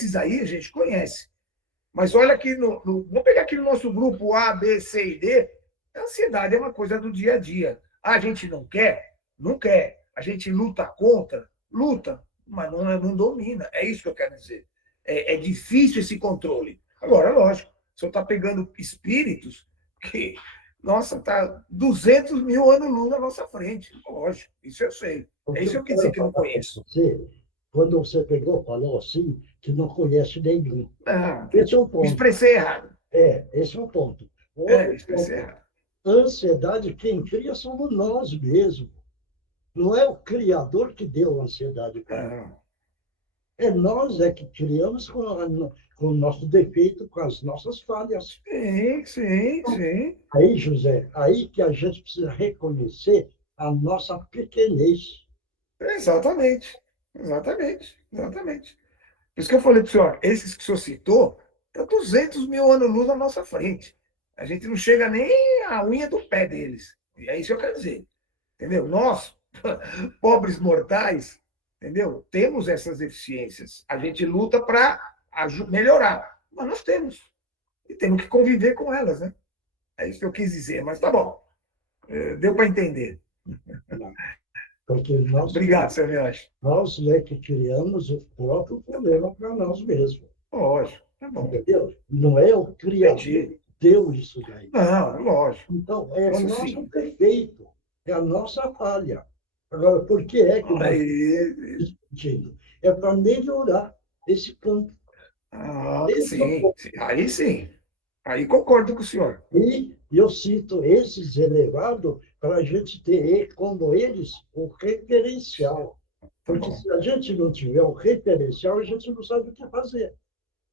esses aí a gente conhece. Mas olha aqui, vamos pegar aqui no nosso grupo A, B, C e D, a ansiedade é uma coisa do dia a dia. A gente não quer? Não quer. A gente luta contra? Luta, mas não domina. É isso que eu quero dizer. É difícil esse controle. Agora, lógico, o senhor está pegando espíritos que, nossa, está 200 mil anos-luz na nossa frente. Lógico, isso eu sei. O É que isso que eu eu quis dizer quero que eu não falar com conheço. você, quando você pegou, falou assim, que não conhece nenhum. Ah, Esse é o me ponto. expressei errado. Esse é o ponto. O Me outro expressei ponto, errado. a ansiedade, quem cria somos nós mesmos. Não é o Criador que deu a ansiedade para nós. Ah, É nós que criamos com o nosso defeito, com as nossas falhas. sim, sim, Então, sim. aí, José, aí que a gente precisa reconhecer a nossa pequenez. Exatamente. Exatamente. Exatamente. Por isso que eu falei para o senhor, esses que o senhor citou, estão 200 mil anos-luz na nossa frente. A gente não chega nem à unha do pé deles. E é isso que eu quero dizer. Entendeu? Nós, pobres mortais, entendeu? Temos essas deficiências. A gente luta para melhorar. Mas nós temos. E temos que conviver com elas, né? É isso que eu quis dizer. Mas tá bom. Deu para entender. Né? Porque Obrigado, seu Mioche. nós é que criamos o próprio problema para nós mesmos. Lógico. Tá bom. Entendeu? Não é o Criador Entendi. que deu isso daí. Não, lógico. Então, é o Isso nosso sim. defeito, é a nossa falha. Agora, por que é que nós Aí, estamos discutindo? É para melhorar esse campo. Esse é o sim, ponto. sim. Aí sim. Aí concordo com o senhor. E eu cito esses elevados para a gente ter, como eles, o referencial. Tá Porque bom. se a gente não tiver o referencial, a gente não sabe o que fazer.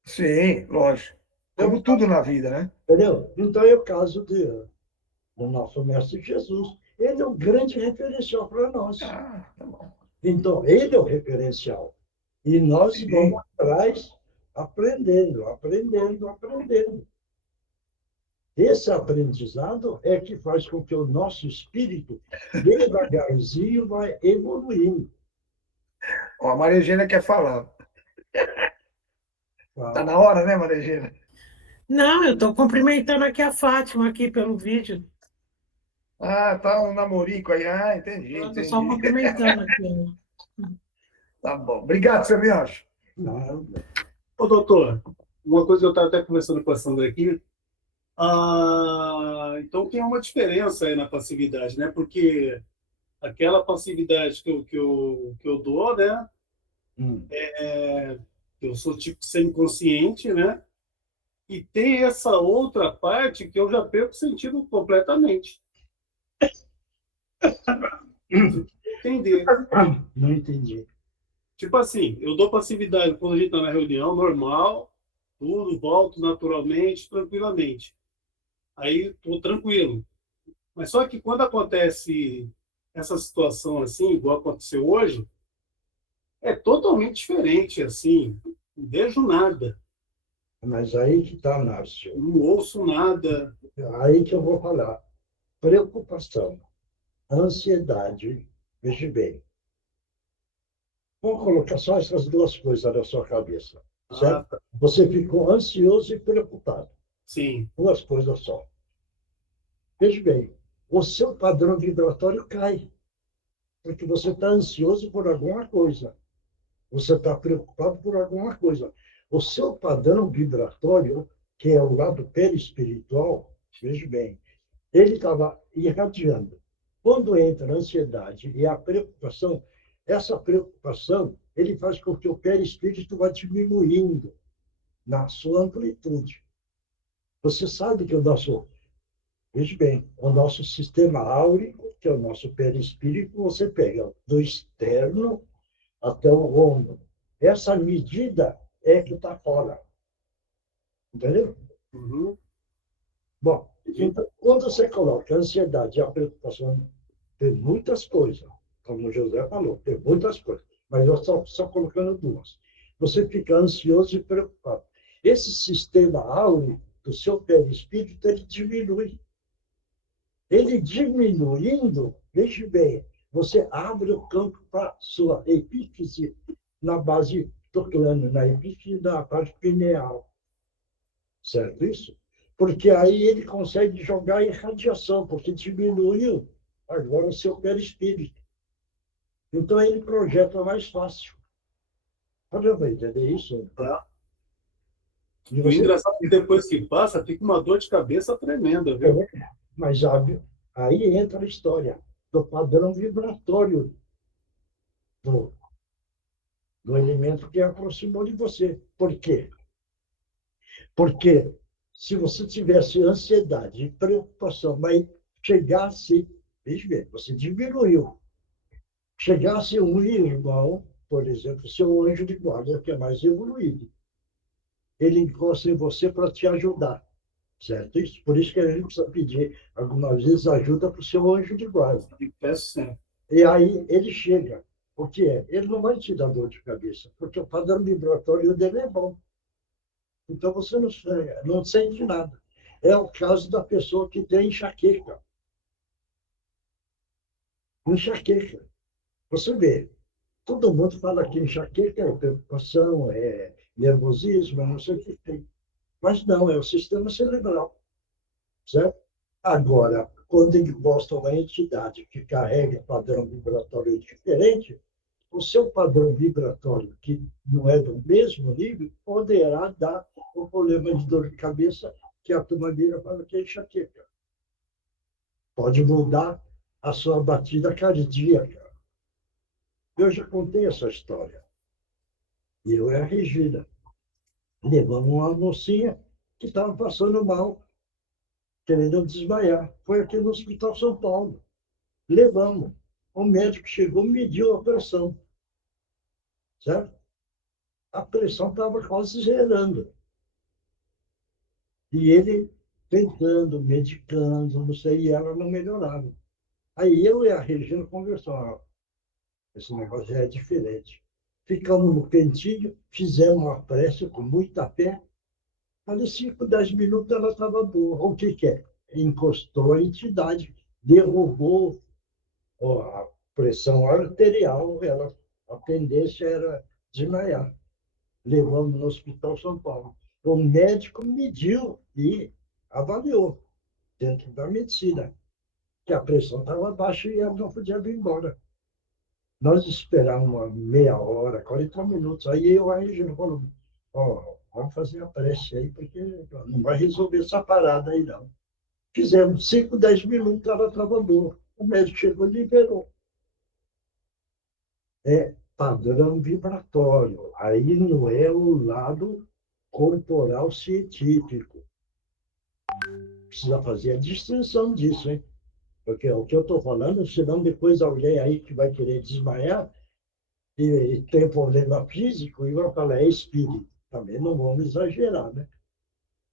Sim, lógico. É o Como tudo caso, na vida, né? entendeu? Então, é o caso do nosso Mestre Jesus. Ele é um grande referencial para nós. Tá bom. Então, ele é o referencial. E nós vamos Sim. atrás aprendendo, aprendendo, aprendendo. Esse aprendizado é que faz com que o nosso espírito, devagarzinho, vai evoluindo. Ó, a Maria Eugênia quer falar. Tá Fala. na hora, né, Maria Eugênia? Não, eu estou cumprimentando aqui a Fátima aqui pelo vídeo. Tá um namorico aí. Entendi, Estou só entendi. cumprimentando aqui. Tá bom. Obrigado, seu Miocho. Não, Ô, doutor, uma coisa que eu estava até conversando com a Sandra aqui, então tem uma diferença aí na passividade, né? Porque aquela passividade que eu dou, né? hum, Eu sou tipo semi-consciente, né? E tem essa outra parte que eu já perco o sentido completamente. Entender. não entendi. Tipo assim, eu dou passividade quando a gente está na reunião, normal, tudo, volto naturalmente, tranquilamente. Aí estou tranquilo. Mas só que quando acontece essa situação assim, igual aconteceu hoje, é totalmente diferente, assim, não vejo nada, Mas aí que está, Márcio. não ouço nada. Aí que eu vou falar. Preocupação, ansiedade. Veja bem. Vamos colocar só essas duas coisas na sua cabeça, certo? Tá, Você ficou ansioso e preocupado. sim, Duas coisas só. Veja bem, o seu padrão vibratório cai, porque você está ansioso por alguma coisa. Você está preocupado por alguma coisa. O seu padrão vibratório, que é o lado perispiritual, veja bem, ele estava irradiando. Quando entra a ansiedade e a preocupação, essa preocupação, ele faz com que o perispírito vá diminuindo na sua amplitude. Você sabe que o nosso, veja bem, o nosso sistema áurico, que é o nosso perispírito, você pega do externo até o ombro. Essa medida é que está fora. Entendeu? uhum, Bom, então, quando você coloca a ansiedade e a preocupação, tem muitas coisas, como o José falou, tem muitas coisas, mas eu estou só colocando duas. Você fica ansioso e preocupado. Esse sistema áureo do seu perispírito, ele diminui. Ele diminuindo, veja bem, você abre o campo para sua epífise na base tocando na epífise da parte pineal. Certo isso? Porque aí ele consegue jogar em radiação, porque diminuiu agora o seu perispírito. Então ele projeta mais fácil. Você vai entender isso? Tá? E O você, engraçado é que depois que passa, fica uma dor de cabeça tremenda, viu? mas aí entra a história do padrão vibratório do, do elemento que aproximou de você. Por quê? Porque se você tivesse ansiedade e preocupação, mas chegasse, veja bem, você diminuiu, chegasse um irmão, por exemplo, seu anjo de guarda, que é mais evoluído, ele encosta em você para te ajudar, certo? Isso, por isso que a gente precisa pedir, algumas vezes, ajuda para o seu anjo de guarda. E peço sempre. E aí ele chega. O que é? Ele não vai te dar dor de cabeça, porque o padrão vibratório dele é bom. Então você não sente nada. É o caso da pessoa que tem enxaqueca. Enxaqueca. Você vê, todo mundo fala que enxaqueca é preocupação, é nervosismo, não sei o que tem. Mas não, é o sistema cerebral, certo? Agora, quando encosta uma entidade que carrega padrão vibratório diferente, o seu padrão vibratório, que não é do mesmo nível, poderá dar o problema de dor de cabeça que a turma vira para que é enxaqueca. Pode mudar a sua batida cardíaca. Eu já contei essa história. Eu e a Regina levamos uma mocinha que estava passando mal, querendo desmaiar. Foi aqui no Hospital São Paulo. Levamos. O médico chegou, mediu a pressão. Certo? A pressão estava quase zerando. E ele tentando, medicando, não sei, e ela não melhorava. Aí eu e a Regina conversamos, esse negócio já é diferente. Ficamos no cantinho, fizemos uma prece com muita fé. Ali 5, 10 minutos ela estava boa. O que é? Encostou a entidade, derrubou a pressão arterial, a tendência era desmaiar. Levamos no Hospital São Paulo. O médico mediu e avaliou, dentro da medicina, que a pressão estava baixa e ela não podia vir embora. Nós esperamos uma meia hora, 40 minutos. Aí eu a Regina falou, vamos fazer a prece aí, porque não vai resolver essa parada aí, não. Fizemos 5, 10 minutos, ela estava boa. O médico chegou e liberou. É padrão vibratório. Aí não é o lado corporal científico. Precisa fazer a distinção disso, hein? Porque o que eu estou falando, senão depois alguém aí que vai querer desmaiar e tem problema físico e vai falar, é espírito. Também não vamos exagerar, né?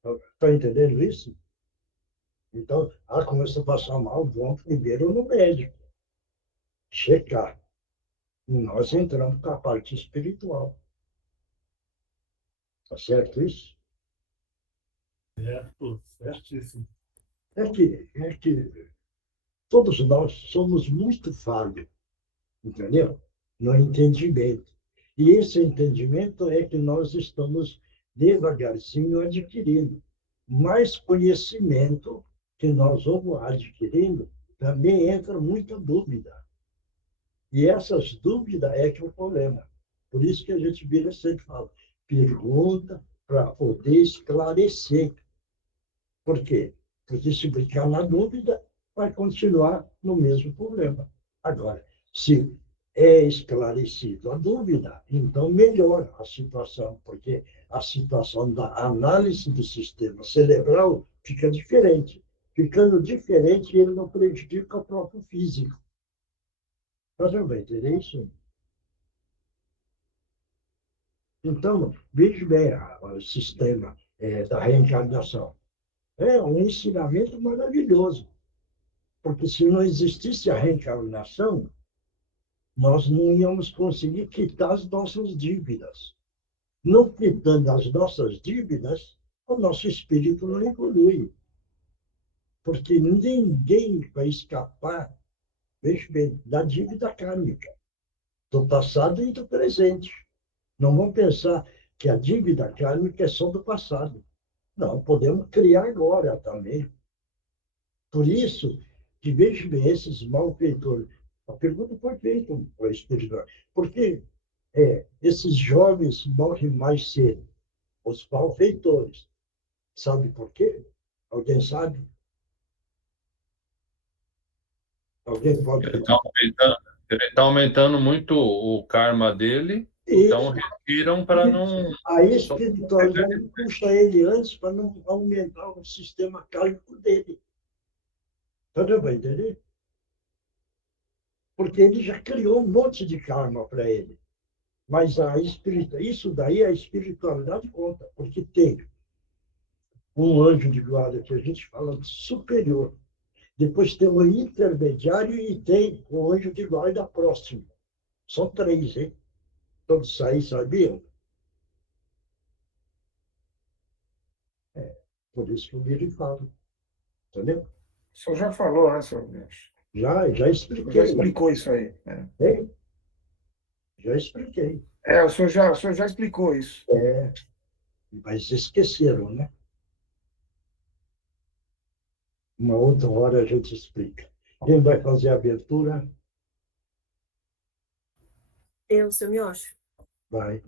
Está entendendo isso? Então, começa a passar mal, vamos primeiro no médico. Checar. E nós entramos com a parte espiritual. Tá certo isso? Certo, certíssimo. É que todos nós somos muito falhos, entendeu? No entendimento. E esse entendimento é que nós estamos devagarzinho adquirindo. Mais conhecimento que nós vamos adquirindo, também entra muita dúvida. E essas dúvidas é que é o problema. Por isso que a gente vira sempre fala, pergunta para poder esclarecer. Por quê? Porque se ficar na dúvida, vai continuar no mesmo problema. Agora, se é esclarecido a dúvida, então melhora a situação, porque a situação da análise do sistema cerebral fica diferente. Ficando diferente, ele não prejudica o próprio físico. Você vai entender isso? Então, veja bem o sistema da reencarnação. É um ensinamento maravilhoso, porque se não existisse a reencarnação, nós não íamos conseguir quitar as nossas dívidas. Não quitando as nossas dívidas, o nosso espírito não evolui. Porque ninguém vai escapar, veja bem, da dívida kármica, do passado e do presente. Não vamos pensar que a dívida kármica é só do passado. Não, podemos criar agora também. Por isso, que veja bem esses malfeitores. A pergunta foi feita para a espiritual. Por que esses jovens morrem mais cedo? Os malfeitores. Sabe por quê? Alguém sabe? Alguém pode Ele falar? está aumentando muito o karma dele, então Isso. retiram para não. A espiritualidade puxa ele antes para não aumentar o sistema kármico dele. Entendeu? Vai entender? Porque ele já criou um monte de karma para ele. Mas isso daí a espiritualidade conta, porque tem um anjo de guarda que a gente fala de superior. Depois tem o intermediário e tem o anjo de guarda próximo. São 3, hein? Todos aí sabiam? Por isso que o Miri fala. Entendeu? O senhor já falou, né, senhor Deus? Já Já expliquei. explicou isso aí. Né? Hein? Já expliquei. O senhor já explicou isso. Mas esqueceram, né? Uma outra hora a gente explica. Quem vai fazer a abertura? Eu, seu Miocho. Vai.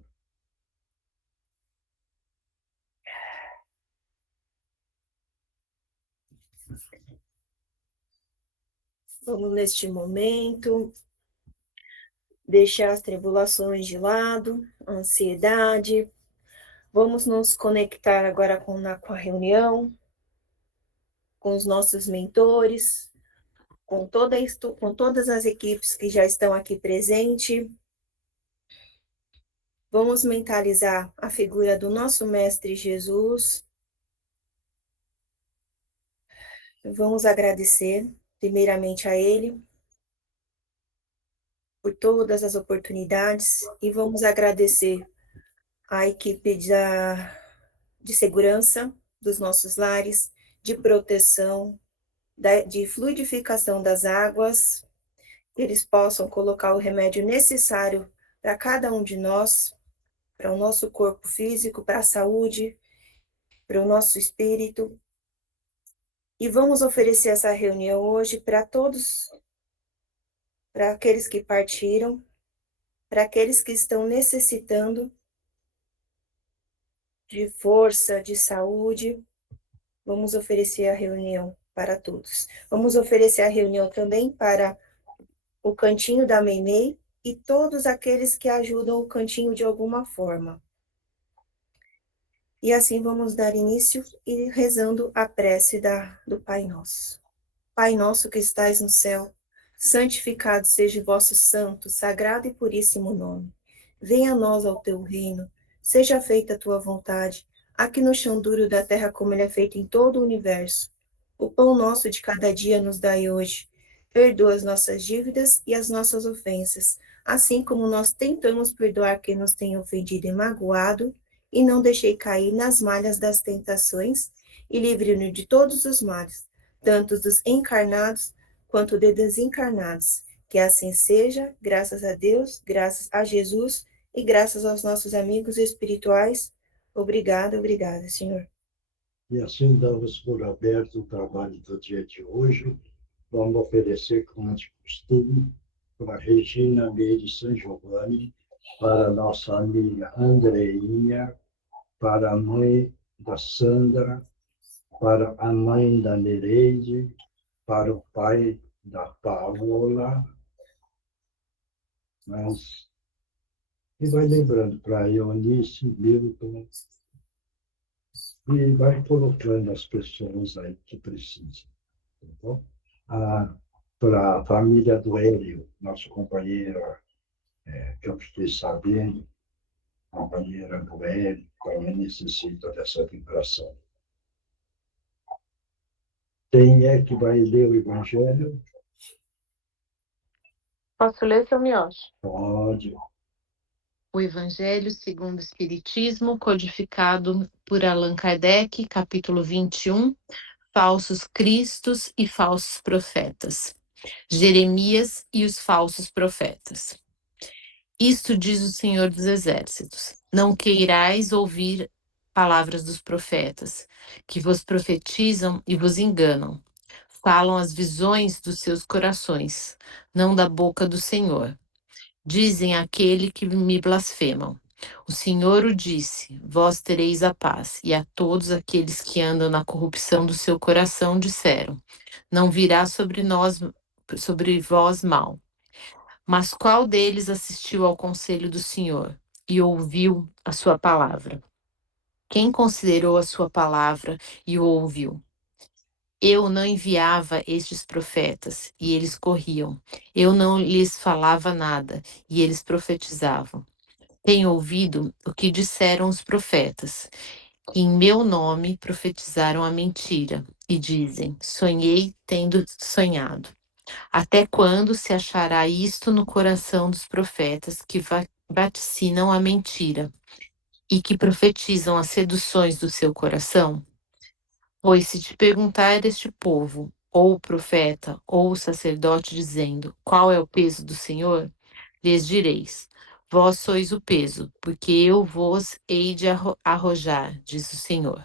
Vamos, neste momento, deixar as tribulações de lado, a ansiedade. Vamos nos conectar agora com a reunião, com os nossos mentores, com todas as equipes que já estão aqui presentes. Vamos mentalizar a figura do nosso Mestre Jesus. Vamos agradecer, primeiramente, a Ele por todas as oportunidades e vamos agradecer à equipe de segurança dos nossos lares, de proteção, de fluidificação das águas, que eles possam colocar o remédio necessário para cada um de nós, para o nosso corpo físico, para a saúde, para o nosso espírito. E vamos oferecer essa reunião hoje para todos, para aqueles que partiram, para aqueles que estão necessitando de força, de saúde. Vamos oferecer a reunião para todos. Vamos oferecer a reunião também para o Cantinho da Meimei e todos aqueles que ajudam o Cantinho de alguma forma. E assim vamos dar início e rezando a prece do Pai Nosso. Pai nosso que estais no céu, santificado seja o vosso santo, sagrado e puríssimo nome. Venha a nós ao teu reino, seja feita a tua vontade, aqui no chão duro da terra como ele é feito em todo o universo. O pão nosso de cada dia nos dai hoje. Perdoa as nossas dívidas e as nossas ofensas, assim como nós tentamos perdoar quem nos tem ofendido e magoado, e não deixei cair nas malhas das tentações, e livre-nos de todos os males, tanto dos encarnados quanto de desencarnados. Que assim seja, graças a Deus, graças a Jesus e graças aos nossos amigos espirituais. Obrigada, obrigada, Senhor. E assim damos por aberto o trabalho do dia de hoje. Vamos oferecer, como de costume, para a Regina Meire San Giovanni, para a nossa amiga Andreinha, para a mãe da Sandra, para a mãe da Nereide, para o pai da Paola, e vai lembrando para a Eunice, Milton, e vai colocando as pessoas aí que precisam. Tá bom? Para a família do Hélio, nosso companheiro, que eu fiquei sabendo, companheira do Hélio, também necessita dessa vibração. Quem é que vai ler o Evangelho? Posso ler, seu Miocho? Pode. O Evangelho segundo o Espiritismo, codificado por Allan Kardec, capítulo 21, Falsos Cristos e Falsos Profetas. Jeremias e os Falsos Profetas. Isto diz o Senhor dos Exércitos: não queirais ouvir palavras dos profetas, que vos profetizam e vos enganam. Falam as visões dos seus corações, não da boca do Senhor. Dizem àquele que me blasfemam. O Senhor o disse: vós tereis a paz. E a todos aqueles que andam na corrupção do seu coração disseram: não virá sobre vós mal. Mas qual deles assistiu ao conselho do Senhor e ouviu a sua palavra? Quem considerou a sua palavra e o ouviu? Eu não enviava estes profetas, e eles corriam. Eu não lhes falava nada, e eles profetizavam. Tenho ouvido o que disseram os profetas, que em meu nome profetizaram a mentira, e dizem: sonhei tendo sonhado. Até quando se achará isto no coração dos profetas que vaticinam a mentira e que profetizam as seduções do seu coração? Pois se te perguntar este povo, ou o profeta, ou o sacerdote, dizendo: qual é o peso do Senhor? Lhes direis: vós sois o peso, porque eu vos hei de arrojar, diz o Senhor.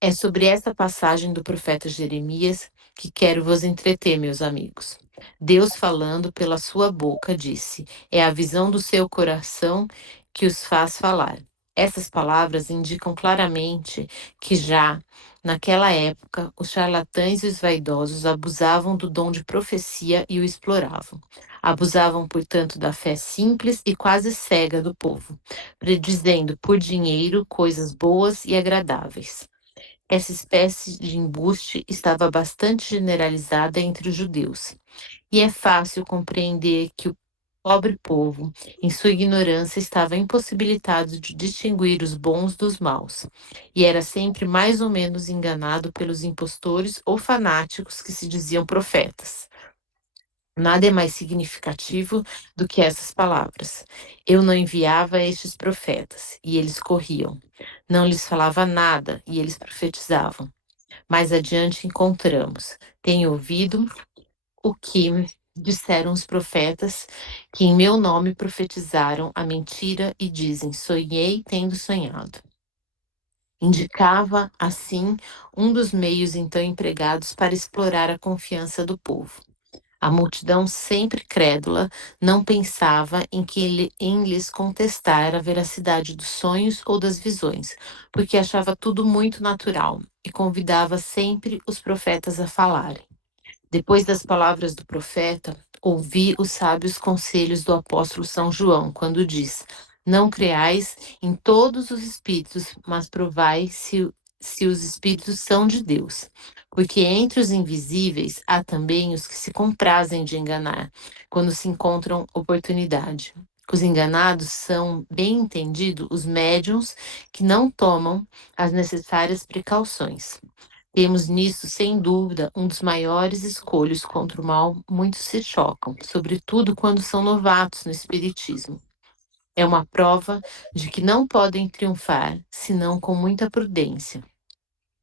É sobre essa passagem do profeta Jeremias que quero vos entreter, meus amigos. Deus, falando pela sua boca, disse: é a visão do seu coração que os faz falar. Essas palavras indicam claramente que já naquela época os charlatães e os vaidosos abusavam do dom de profecia e o exploravam. Abusavam, portanto, da fé simples e quase cega do povo, predizendo por dinheiro coisas boas e agradáveis. Essa espécie de embuste estava bastante generalizada entre os judeus, e é fácil compreender que o pobre povo, em sua ignorância, estava impossibilitado de distinguir os bons dos maus, e era sempre mais ou menos enganado pelos impostores ou fanáticos que se diziam profetas. Nada é mais significativo do que essas palavras. Eu não enviava estes profetas, e eles corriam. Não lhes falava nada, e eles profetizavam. Mais adiante encontramos: tenho ouvido o que disseram os profetas, que em meu nome profetizaram a mentira e dizem: sonhei tendo sonhado. Indicava, assim, um dos meios então empregados para explorar a confiança do povo. A multidão, sempre crédula, não pensava em lhes contestar a veracidade dos sonhos ou das visões, porque achava tudo muito natural e convidava sempre os profetas a falarem. Depois das palavras do profeta, ouvi os sábios conselhos do apóstolo São João, quando diz: não creais em todos os espíritos, mas provai se os espíritos são de Deus. Porque entre os invisíveis há também os que se comprazem de enganar, quando se encontram oportunidade. Os enganados são, bem entendido, os médiuns que não tomam as necessárias precauções. Temos nisso, sem dúvida, um dos maiores escolhos contra o mal. Muitos se chocam, sobretudo quando são novatos no espiritismo. É uma prova de que não podem triunfar, senão com muita prudência.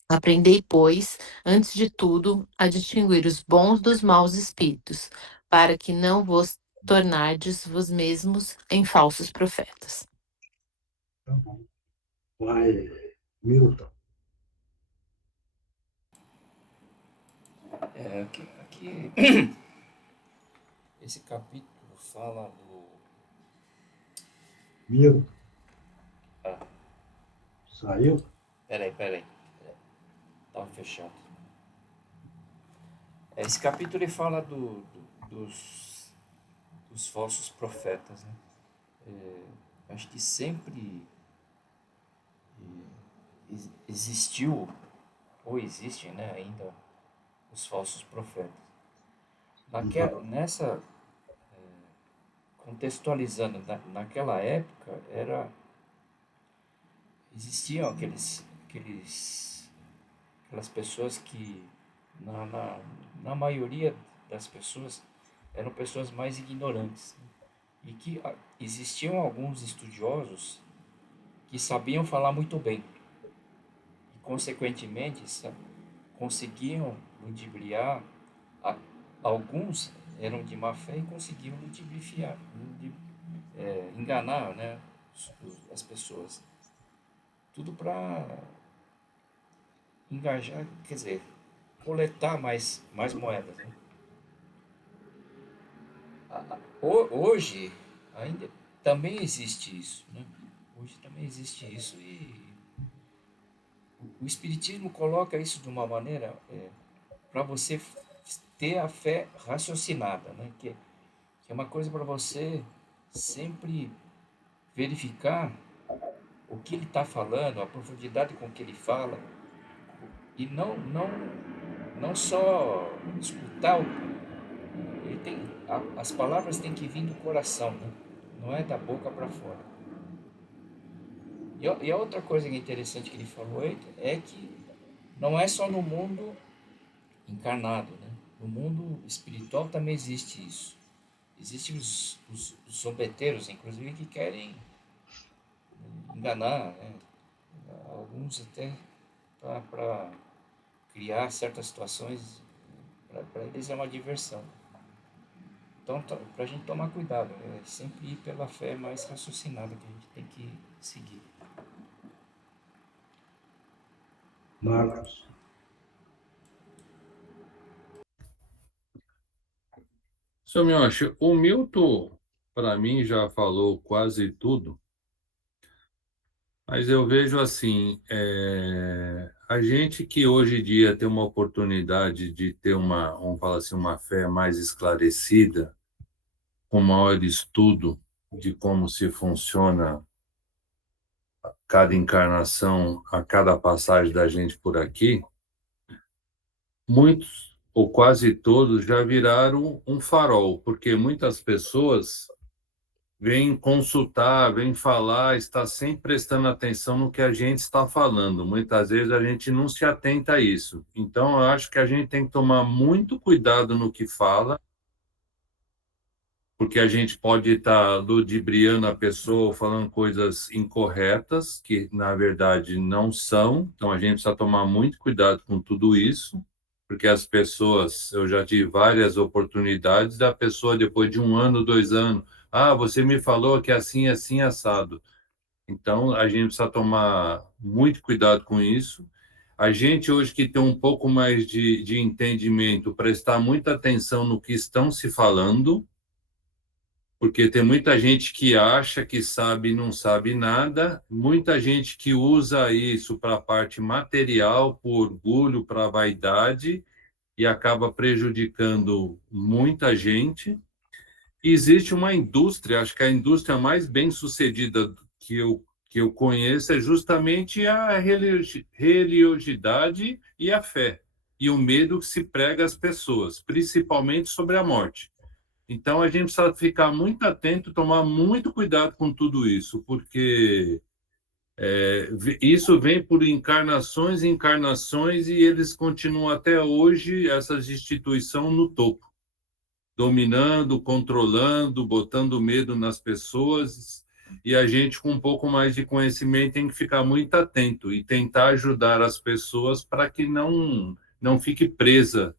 Aprendei, pois, antes de tudo, a distinguir os bons dos maus espíritos, para que não vos tornardes vos mesmos em falsos profetas. Tá bom. Vai, Milton. Aqui esse capítulo fala do. Milton. Ah, Saiu? peraí. Tava fechado. Esse capítulo ele fala dos falsos profetas, né? Acho que sempre existiu, ou existem, né, ainda, os falsos profetas. Nessa, contextualizando, naquela época, existiam aquelas pessoas que, na maioria das pessoas, eram pessoas mais ignorantes, né? E que existiam alguns estudiosos que sabiam falar muito bem e, consequentemente, conseguiam ludibriar alguns eram de má fé e conseguiam ludibriar, enganar, né, as pessoas. Tudo para engajar, quer dizer, coletar mais moedas, né? Hoje ainda também existe isso, né? Hoje também existe isso e o Espiritismo coloca isso de uma maneira para você ter a fé raciocinada, né? Que é uma coisa para você sempre verificar o que ele está falando, a profundidade com que ele fala, e não só escutar, as palavras têm que vir do coração, né? Não é da boca para fora. E a outra coisa que é interessante que ele falou é que não é só no mundo encarnado, né? No mundo espiritual também existe isso. Existem os zombeteiros, inclusive, que querem enganar, né? Alguns até para criar certas situações, para eles é uma diversão. Então, para a gente tomar cuidado, é sempre ir pela fé mais raciocinada que a gente tem que seguir. Marcos. Seu Miocha, o Milton, para mim, já falou quase tudo, mas eu vejo assim, a gente que hoje em dia tem uma oportunidade de ter vamos falar assim, uma fé mais esclarecida, com maior estudo de como se funciona cada encarnação, a cada passagem da gente por aqui, muitos ou quase todos já viraram um farol, porque muitas pessoas vêm consultar, vêm falar, está sempre prestando atenção no que a gente está falando. Muitas vezes a gente não se atenta a isso. Então, eu acho que a gente tem que tomar muito cuidado no que fala, porque a gente pode estar ludibriando a pessoa, falando coisas incorretas, que na verdade não são. Então a gente precisa tomar muito cuidado com tudo isso, porque as pessoas, eu já tive várias oportunidades da pessoa, depois de 1 ano, 2 anos, você me falou que é assim, assim, assado. Então a gente precisa tomar muito cuidado com isso. A gente hoje que tem um pouco mais de entendimento, prestar muita atenção no que estão se falando, porque tem muita gente que acha que sabe e não sabe nada, muita gente que usa isso para a parte material, por orgulho, para a vaidade, e acaba prejudicando muita gente. E existe uma indústria, acho que a indústria mais bem-sucedida que eu conheço é justamente a religiosidade e a fé, e o medo que se prega às pessoas, principalmente sobre a morte. Então, a gente precisa ficar muito atento, tomar muito cuidado com tudo isso, porque isso vem por encarnações e encarnações, e eles continuam até hoje, essas instituições, no topo, dominando, controlando, botando medo nas pessoas, e a gente, com um pouco mais de conhecimento, tem que ficar muito atento e tentar ajudar as pessoas para que não fique presa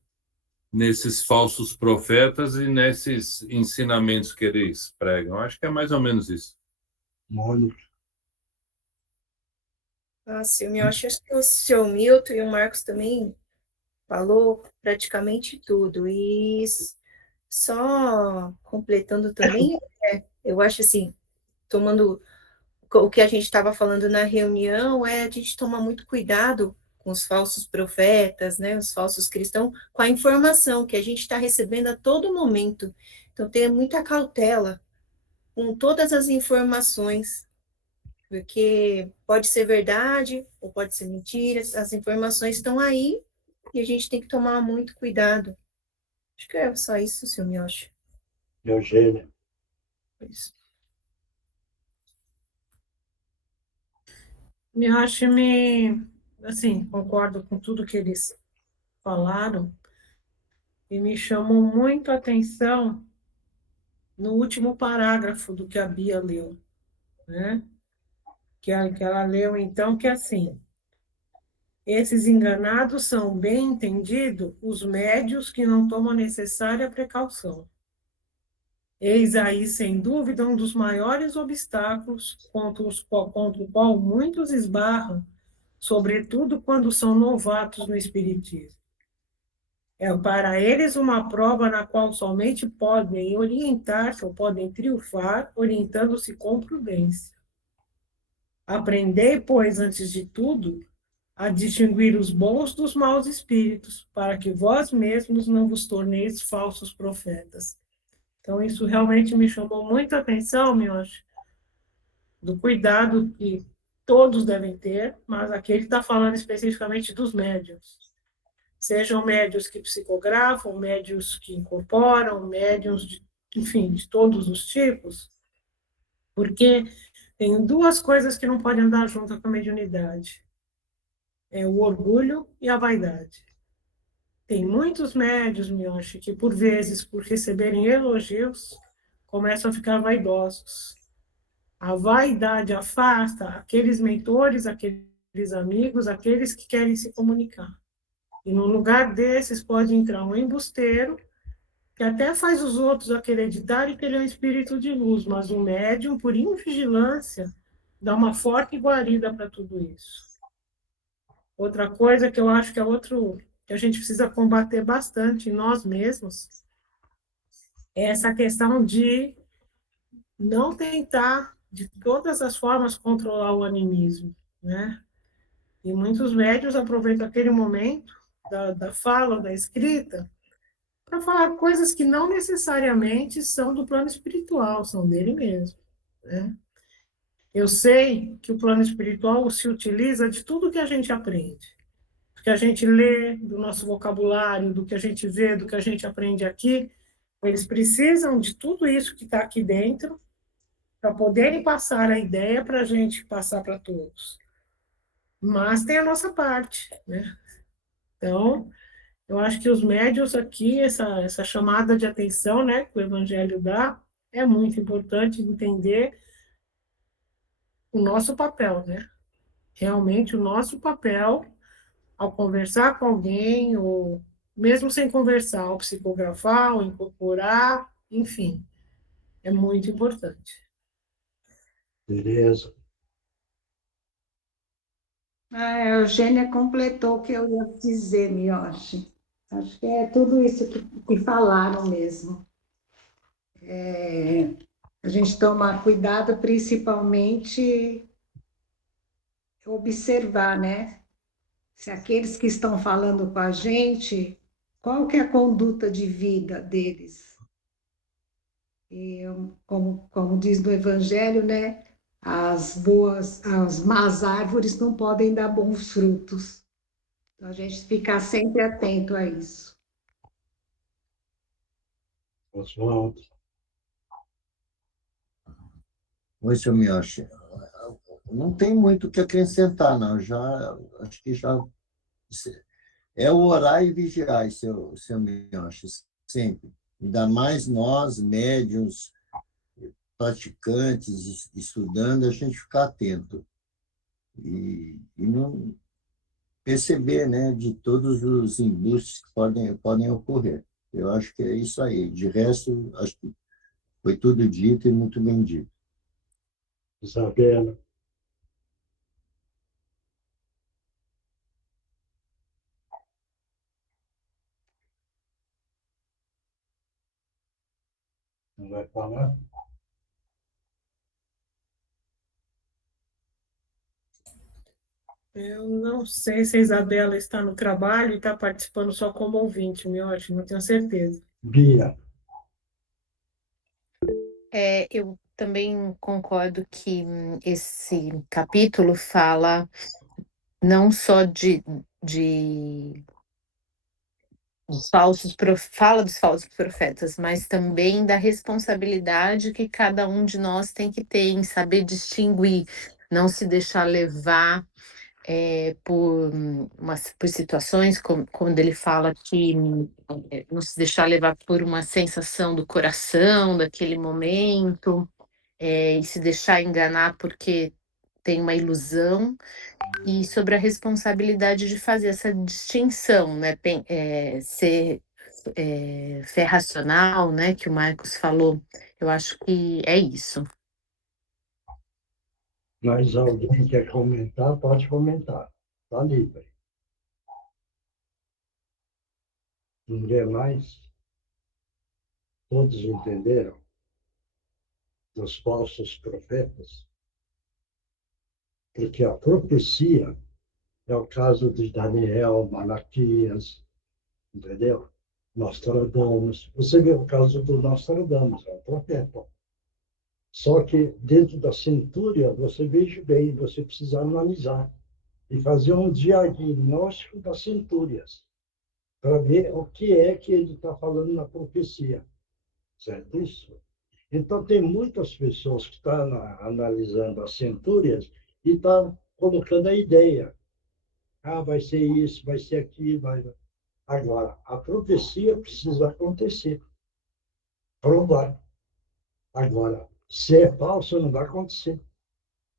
nesses falsos profetas e nesses ensinamentos que eles pregam. Acho que é mais ou menos isso. Mônica. Silvio, eu acho que o seu Milton e o Marcos também falou praticamente tudo. E só completando também, eu acho assim, tomando o que a gente estava falando na reunião, a gente tomar muito cuidado com os falsos profetas, né, os falsos cristãos, com a informação que a gente está recebendo a todo momento. Então, tenha muita cautela com todas as informações, porque pode ser verdade ou pode ser mentira, as informações estão aí e a gente tem que tomar muito cuidado. Acho que é só isso, seu Miocha. Eugênia. Isso. Miocha assim, concordo com tudo que eles falaram e me chamou muito a atenção no último parágrafo do que a Bia leu, né? Que ela leu, então, que é assim, Esses enganados são, bem entendido, os médios que não tomam a necessária precaução. Eis aí, sem dúvida, um dos maiores obstáculos contra o qual muitos esbarram, sobretudo quando são novatos no Espiritismo. É para eles uma prova na qual somente podem orientar-se ou podem triunfar, orientando-se com prudência. Aprendei, pois, antes de tudo, a distinguir os bons dos maus espíritos, para que vós mesmos não vos torneis falsos profetas. Então, isso realmente me chamou muita atenção, Mioche, do cuidado que todos devem ter, mas aqui ele está falando especificamente dos médiuns. Sejam médiuns que psicografam, médiuns que incorporam, médiuns, enfim, de todos os tipos, porque tem duas coisas que não podem andar juntas com a mediunidade. É o orgulho e a vaidade. Tem muitos médiuns, Mioche, que por vezes, por receberem elogios, começam a ficar vaidosos. A vaidade afasta aqueles mentores, aqueles amigos, aqueles que querem se comunicar. E no lugar desses pode entrar um embusteiro, que até faz os outros acreditarem que ele é um espírito de luz, mas o médium, por invigilância, dá uma forte guarida para tudo isso. Outra coisa que eu acho que é outro que a gente precisa combater bastante em nós mesmos é essa questão de não tentar, de todas as formas, controlar o animismo, né? E muitos médiuns aproveitam aquele momento da fala, da escrita, para falar coisas que não necessariamente são do plano espiritual, são dele mesmo, né? Eu sei que o plano espiritual se utiliza de tudo que a gente aprende, do que a gente lê, do nosso vocabulário, do que a gente vê, do que a gente aprende aqui. Eles precisam de tudo isso que está aqui dentro para poderem passar a ideia para a gente passar para todos. Mas tem a nossa parte, né? Então, eu acho que os médiuns aqui, essa chamada de atenção, né, que o Evangelho dá, é muito importante entender o nosso papel, né? Realmente o nosso papel ao conversar com alguém, ou mesmo sem conversar, ao psicografar, ao incorporar, enfim, é muito importante. Beleza. A Eugênia completou o que eu ia dizer, Mioche. Acho que é tudo isso que falaram mesmo. A gente toma cuidado, principalmente observar, né? Se aqueles que estão falando com a gente, qual que é a conduta de vida deles? E, como diz no Evangelho, né? As más árvores não podem dar bons frutos. Então, a gente ficar sempre atento a isso. Oswaldo. Oi, seu Miyoshi. Não tem muito o que acrescentar, não. Acho que já é o orar e vigiar, seu Miyoshi, sempre. Ainda mais nós, médiuns, praticantes, estudando, a gente ficar atento e não perceber, né, de todos os embustes que podem ocorrer. Eu acho que é isso aí. De resto, acho que foi tudo dito e muito bem dito. Isabela. Não vai falar? Eu não sei se a Isabela está no trabalho e está participando só como ouvinte, Mioche, não tenho certeza. Bia. Eu também concordo que esse capítulo fala não só fala dos falsos profetas, mas também da responsabilidade que cada um de nós tem que ter em saber distinguir, não se deixar levar por situações, quando ele fala que não se deixar levar por uma sensação do coração, daquele momento, e se deixar enganar porque tem uma ilusão, e sobre a responsabilidade de fazer essa distinção, né? Ser fé racional, né? Que o Marcos falou. Eu acho que é isso. Mas alguém quer comentar, pode comentar. Está livre. Ninguém mais? Todos entenderam? Dos falsos profetas? Porque a profecia é o caso de Daniel, Malaquias, entendeu? Nostradamus. Você vê o caso do Nostradamus, é um profeta. Só que dentro da centúria, você veja bem, você precisa analisar e fazer um diagnóstico das centúrias, para ver o que é que ele está falando na profecia. Certo isso? Então, tem muitas pessoas que estão analisando as centúrias e estão colocando a ideia. Ah, vai ser isso, vai ser aquilo. Agora, a profecia precisa acontecer. Provar. Agora, se é falso, não vai acontecer.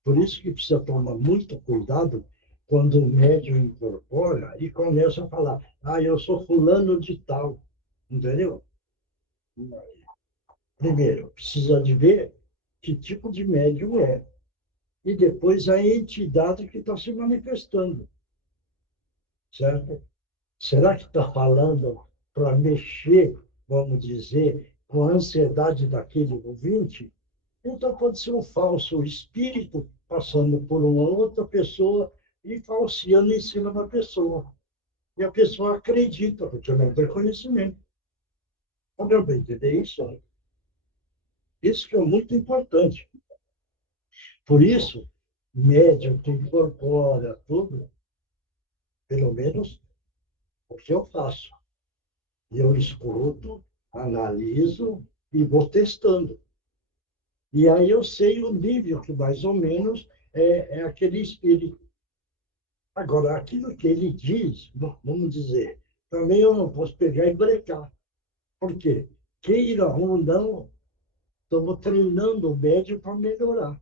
Por isso que precisa tomar muito cuidado quando o médium incorpora e começa a falar, ah, eu sou fulano de tal. Entendeu? Primeiro, precisa de ver que tipo de médium é. E depois a entidade que está se manifestando. Certo? Será que está falando para mexer, vamos dizer, com a ansiedade daquele ouvinte? Então pode ser um falso espírito passando por uma outra pessoa e falseando em cima da pessoa. E a pessoa acredita, porque não tem conhecimento. Deu para entender isso? Isso que é muito importante. Por isso, médium que incorpora tudo, pelo menos o que eu faço. Eu escuto, analiso e vou testando. E aí eu sei o nível que mais ou menos é aquele espírito. Agora, aquilo que ele diz, vamos dizer, também eu não posso pegar e brecar. Por quê? Queira ou não, estamos treinando o médium para melhorar.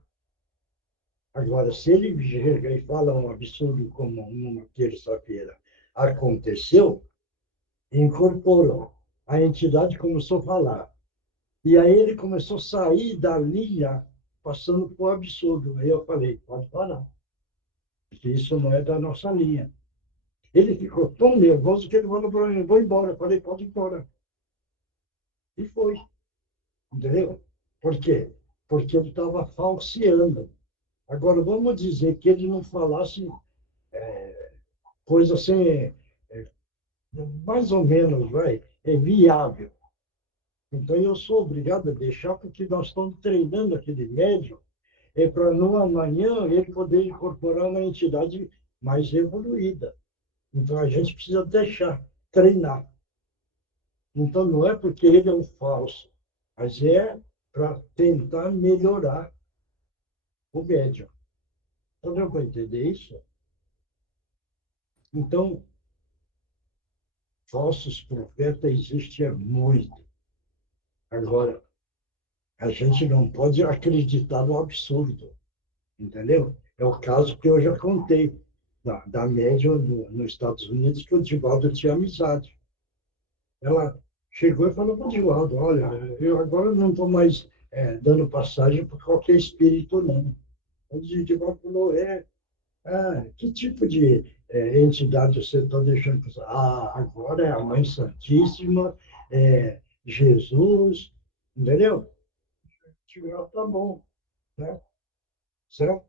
Agora, se ele chega e fala um absurdo como numa terça-feira aconteceu, incorporou, a entidade começou a falar. E aí ele começou a sair da linha, passando por absurdo. Aí eu falei, pode parar, porque isso não é da nossa linha. Ele ficou tão nervoso que ele falou para mim, vou embora. Eu falei, pode ir embora. E foi. Entendeu? Por quê? Porque ele estava falseando. Agora, vamos dizer que ele não falasse coisa assim, mais ou menos, é viável. Então, eu sou obrigado a deixar, porque nós estamos treinando aquele médium para no amanhã ele poder incorporar uma entidade mais evoluída. Então, a gente precisa deixar, treinar. Então, não é porque ele é um falso, mas é para tentar melhorar o médium. Então, deu para entender isso? Então, falsos profetas existem muito. Agora, a gente não pode acreditar no absurdo, entendeu? É o caso que eu já contei, da médium nos Estados Unidos, que o Divaldo tinha amizade. Ela chegou e falou para o Divaldo, olha, eu agora não estou mais dando passagem para qualquer espírito, não. O Divaldo falou, que tipo de entidade você está deixando passar? Ah, agora é a Mãe Santíssima, Jesus, entendeu? Tá bom, né? Certo?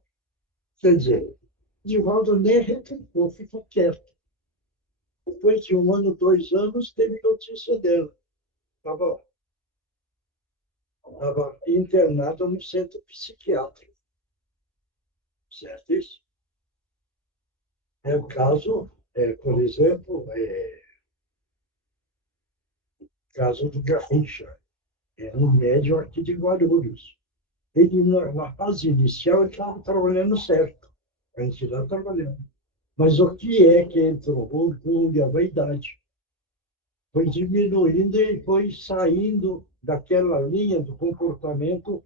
Quer dizer, Divaldo nem retrucou, ficou quieto. Depois de 1 ano, 2 anos, teve notícia dela. Estava internada no centro psiquiátrico. Certo isso? É o caso, por exemplo, caso do Garrincha. É um médium aqui de Guarulhos. Ele, na fase inicial, ele estava trabalhando certo. A entidade trabalhando. Mas o que é que entrou? O orgulho, a vaidade. Foi diminuindo e foi saindo daquela linha do comportamento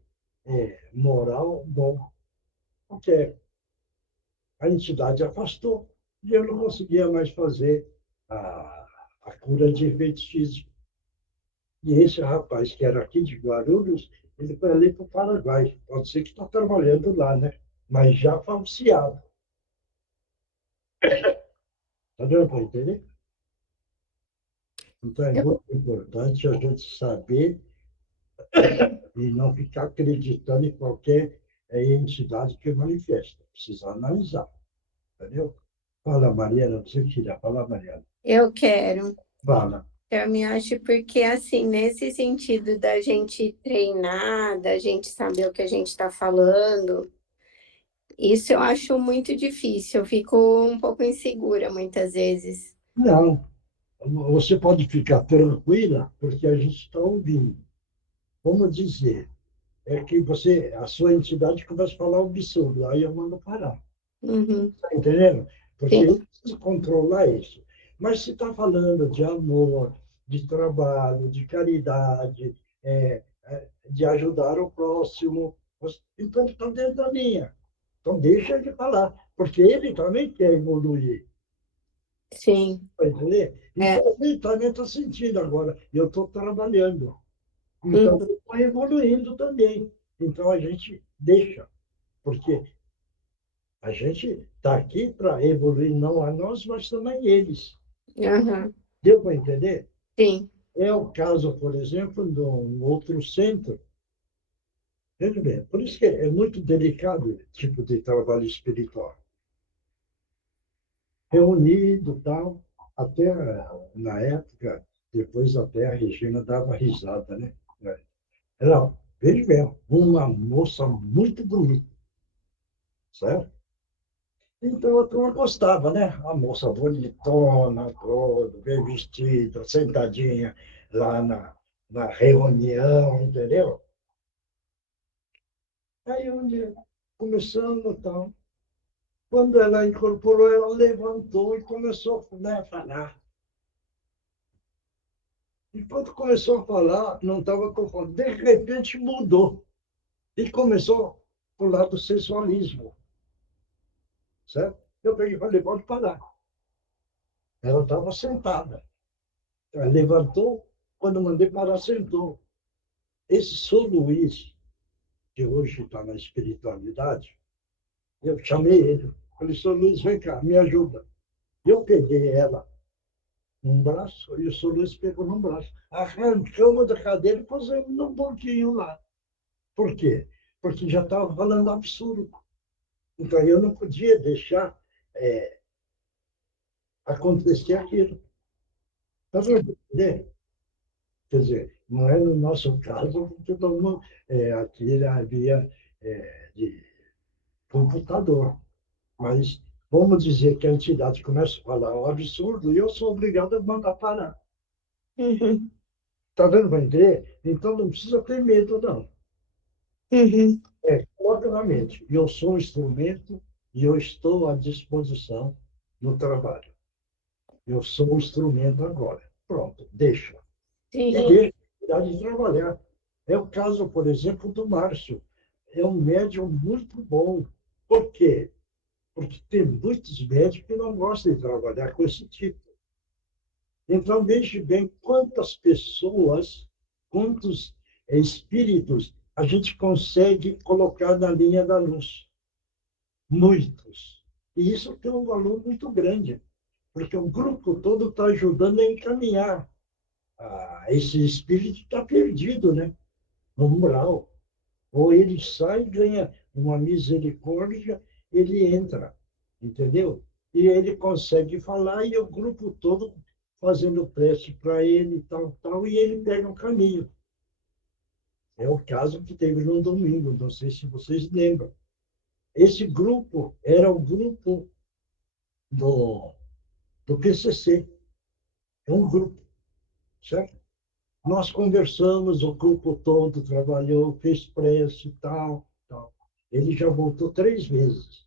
moral bom. O que é? a entidade afastou e eu não conseguia mais fazer a cura de efeitos físicos. E esse rapaz, que era aqui de Guarulhos, ele foi ali para o Paraguai. Pode ser que está trabalhando lá, né? Mas já falseado. Está dando para entender? Então, é Eu, muito importante a gente saber e não ficar acreditando em qualquer entidade que manifesta. Precisa analisar, entendeu? Fala, Mariana, você queria falar, Mariana? eu quero. Fala. Eu me acho porque, assim, nesse sentido da gente treinar, da gente saber o que a gente está falando, isso eu acho muito difícil. Eu fico um pouco insegura muitas vezes. Não, você pode ficar tranquila, porque a gente está ouvindo. Como dizer? É que você, a sua entidade começa a falar um absurdo, aí eu mando parar. Uhum. Está entendendo? Porque eu Sim. preciso controlar isso. Mas se está falando de amor, de trabalho, de caridade, de ajudar o próximo, então está dentro da linha. Então deixa ele falar, porque ele também quer evoluir. Sim. Está entendendo? É. Então ele também está sentindo agora. Eu estou trabalhando. Então, Uhum. eu estou evoluindo também. Então, a gente deixa, porque a gente está aqui para evoluir não a nós, mas também eles. Uhum. Deu para entender? Sim. É o caso, por exemplo, de um outro centro. Veja bem, por isso que é muito delicado esse tipo de trabalho espiritual. Reunido, tal, até na época, depois até a Regina dava risada, né? Ela, veja bem, uma moça muito bonita, certo? Então a turma gostava, né? A moça bonitona, toda, bem vestida, sentadinha lá na reunião, entendeu? Aí um dia, começando e tal, quando ela incorporou, ela levantou e começou, né, a falar. E quando começou a falar, não estava conforme. De repente mudou e começou o lado do sensualismo, certo? Eu peguei e falei, pode parar. Ela estava sentada. Ela levantou, quando mandei parar, sentou. Esse São Luís, que hoje está na espiritualidade, eu chamei ele. Falei, São Luís, vem cá, me ajuda. Eu peguei ela num braço e o São Luís pegou num braço. Arrancamos da cadeira e pusemos num banquinho lá. Por quê? Porque já estava falando absurdo. Então eu não podia deixar acontecer aquilo. Está vendo? Quer dizer, não é no nosso caso, porque todo mundo, aqui havia de computador. Mas vamos dizer que a entidade começa a falar um absurdo e eu sou obrigado a mandar parar. Uhum. Está vendo, vai entender? Então não precisa ter medo, não. Uhum. Coloca na mente, eu sou um instrumento e eu estou à disposição no trabalho. Eu sou um instrumento agora. Pronto, deixa. E Sim. deixa a entidade trabalhar. É o caso, por exemplo, do Márcio. É um médium muito bom. Por quê? Porque tem muitos médicos que não gostam de trabalhar com esse tipo. Então, veja bem quantas pessoas, quantos espíritos a gente consegue colocar na linha da luz. Muitos. E isso tem um valor muito grande, porque o grupo todo está ajudando a encaminhar. Esse espírito está perdido, né? No mural. Ou ele sai, ganha uma misericórdia, ele entra, entendeu? E ele consegue falar e o grupo todo fazendo prece para ele, tal, tal, e ele pega um caminho. É o caso que teve no domingo, não sei se vocês lembram. Esse grupo era o grupo do PCC, é um grupo, certo? Nós conversamos, o grupo todo trabalhou, fez prece e tal, tal. Ele já voltou 3 vezes.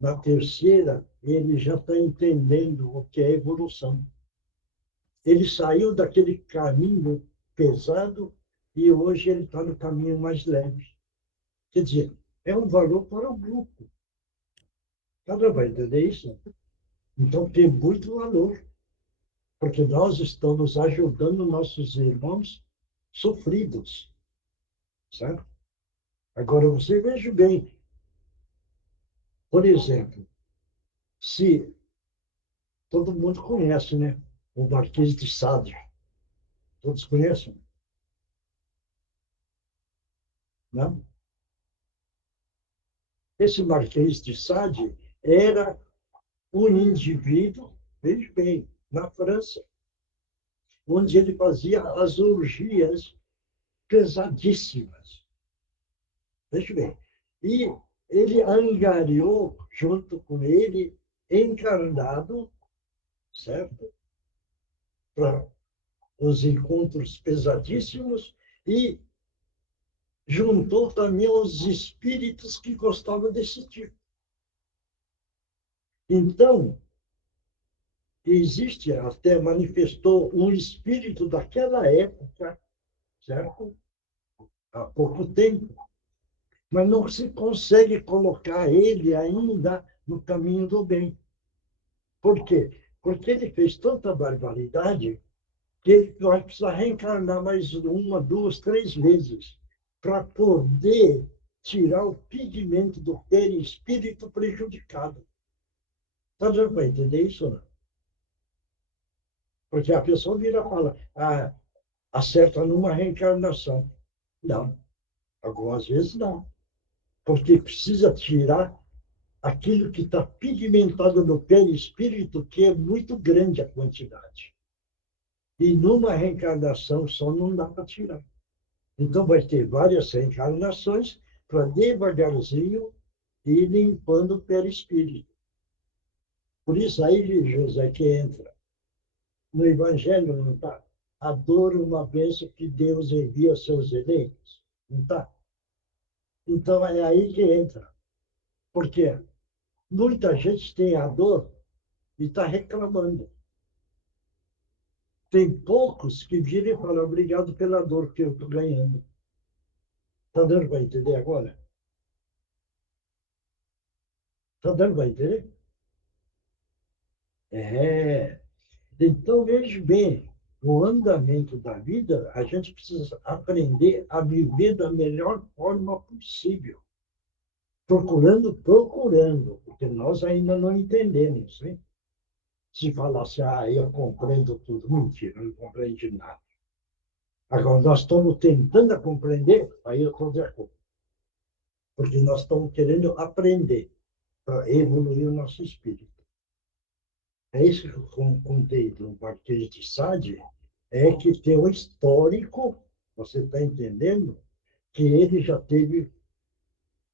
Na terceira, ele já está entendendo o que é evolução. Ele saiu daquele caminho pesado e hoje ele está no caminho mais leve. Quer dizer, é um valor para o grupo. Cada vai entender isso? Então tem muito valor, porque nós estamos ajudando nossos irmãos sofridos, certo? Agora, você veja bem, por exemplo, se todo mundo conhece, né? O Marquês de Sade. Todos conhecem? Não? Esse Marquês de Sade era um indivíduo, veja bem, na França, onde ele fazia as orgias pesadíssimas. Veja bem. E ele angariou, junto com ele, encarnado, certo? Para os encontros pesadíssimos e juntou também os espíritos que gostavam desse tipo. Então, existe, até manifestou um espírito daquela época, certo? Há pouco tempo, mas não se consegue colocar ele ainda no caminho do bem. Por quê? Porque ele fez tanta barbaridade que ele vai precisar reencarnar mais uma, duas, três vezes para poder tirar o pigmento do perispírito prejudicado. Está dando para entender isso ou não? Porque a pessoa vira e fala, acerta numa reencarnação. Não. Algumas vezes não. Porque precisa tirar aquilo que está pigmentado no perispírito, que é muito grande a quantidade. E numa reencarnação só não dá para tirar. Então vai ter várias reencarnações para devagarzinho ir limpando o perispírito. Por isso aí, José, que entra. No Evangelho não está? A dor é uma bênção que Deus envia aos seus eleitos. Não está? Então é aí que entra. Porque muita gente tem a dor e está reclamando. Tem poucos que viram e falam, obrigado pela dor que eu estou ganhando. Está dando para entender agora? Está dando para entender? É. Então, veja bem, o andamento da vida, a gente precisa aprender a viver da melhor forma possível. Procurando, porque nós ainda não entendemos, hein? Se falasse, eu compreendo tudo. Mentira, eu não compreendo nada. Agora, nós estamos tentando compreender, aí eu estou de acordo. Porque nós estamos querendo aprender para evoluir o nosso espírito. É isso que eu contei do Marquês de Sade, é que tem um histórico, você está entendendo, que ele já teve,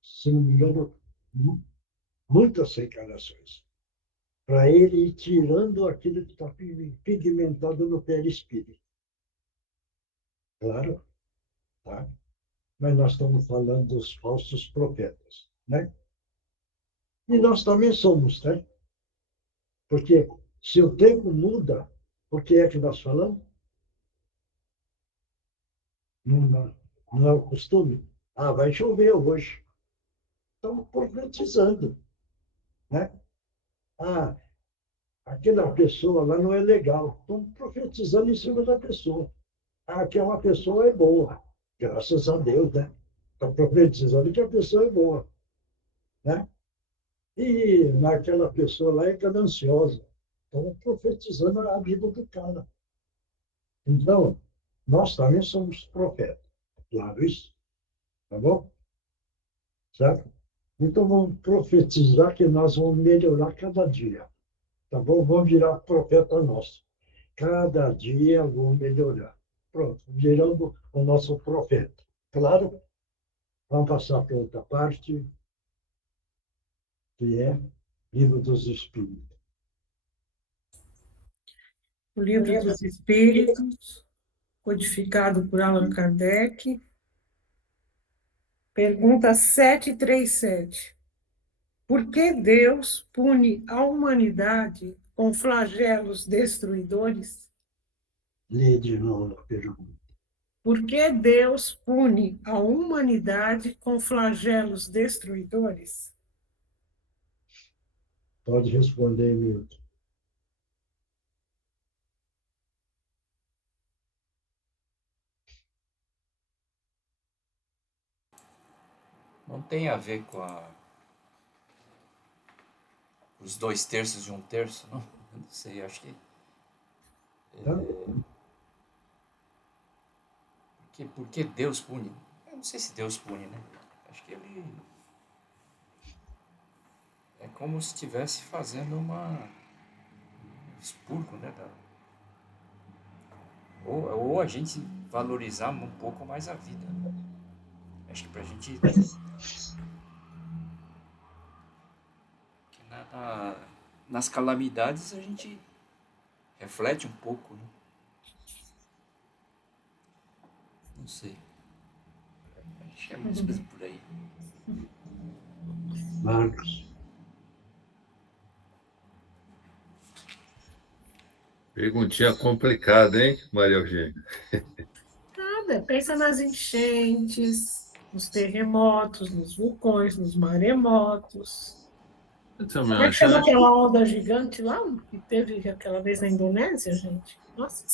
se não me engano, muitas reencarnações, para ele ir tirando aquilo que está pigmentado no perispírito. Claro, tá? Mas nós estamos falando dos falsos profetas, né? E nós também somos, né? Porque se o tempo muda, por que é que nós falamos? Não é o costume? Vai chover hoje. Estamos profetizando, né? Aquela pessoa lá não é legal. Estamos profetizando em cima da pessoa. Aquela pessoa é boa. Graças a Deus, né? Está profetizando que a pessoa é boa, né? E naquela pessoa lá é gananciosa. Estamos profetizando a vida do cara. Então, nós também somos profetas. Claro isso? Tá bom? Certo? Então, vamos profetizar que nós vamos melhorar cada dia. Tá bom? Vamos virar profeta nosso. Cada dia vamos melhorar. Pronto, virando o nosso profeta. Claro? Vamos passar para outra parte, que é Livro dos Espíritos. O Livro dos Espíritos, codificado por Allan Kardec. Pergunta 737. Por que Deus pune a humanidade com flagelos destruidores? Lê de novo a pergunta. Por que Deus pune a humanidade com flagelos destruidores? Pode responder, Milton. Não tem a ver com os 2/3 e 1/3, não? Eu não sei, acho que. Porque Deus pune? Eu não sei se Deus pune, né? Acho que ele. É como se estivesse fazendo um expurgo, né? Ou a gente valorizar um pouco mais a vida, né? Acho que pra gente. Nas calamidades a gente reflete um pouco, né? Não sei. Acho que é mais ou menos por aí. Marcos. Perguntinha complicada, hein, Maria Eugênia? Nada, pensa nas enchentes, nos terremotos, nos vulcões, nos maremotos. Então, Como meu, é que chama aquela onda gigante lá que teve aquela vez na Indonésia, gente? Nossa,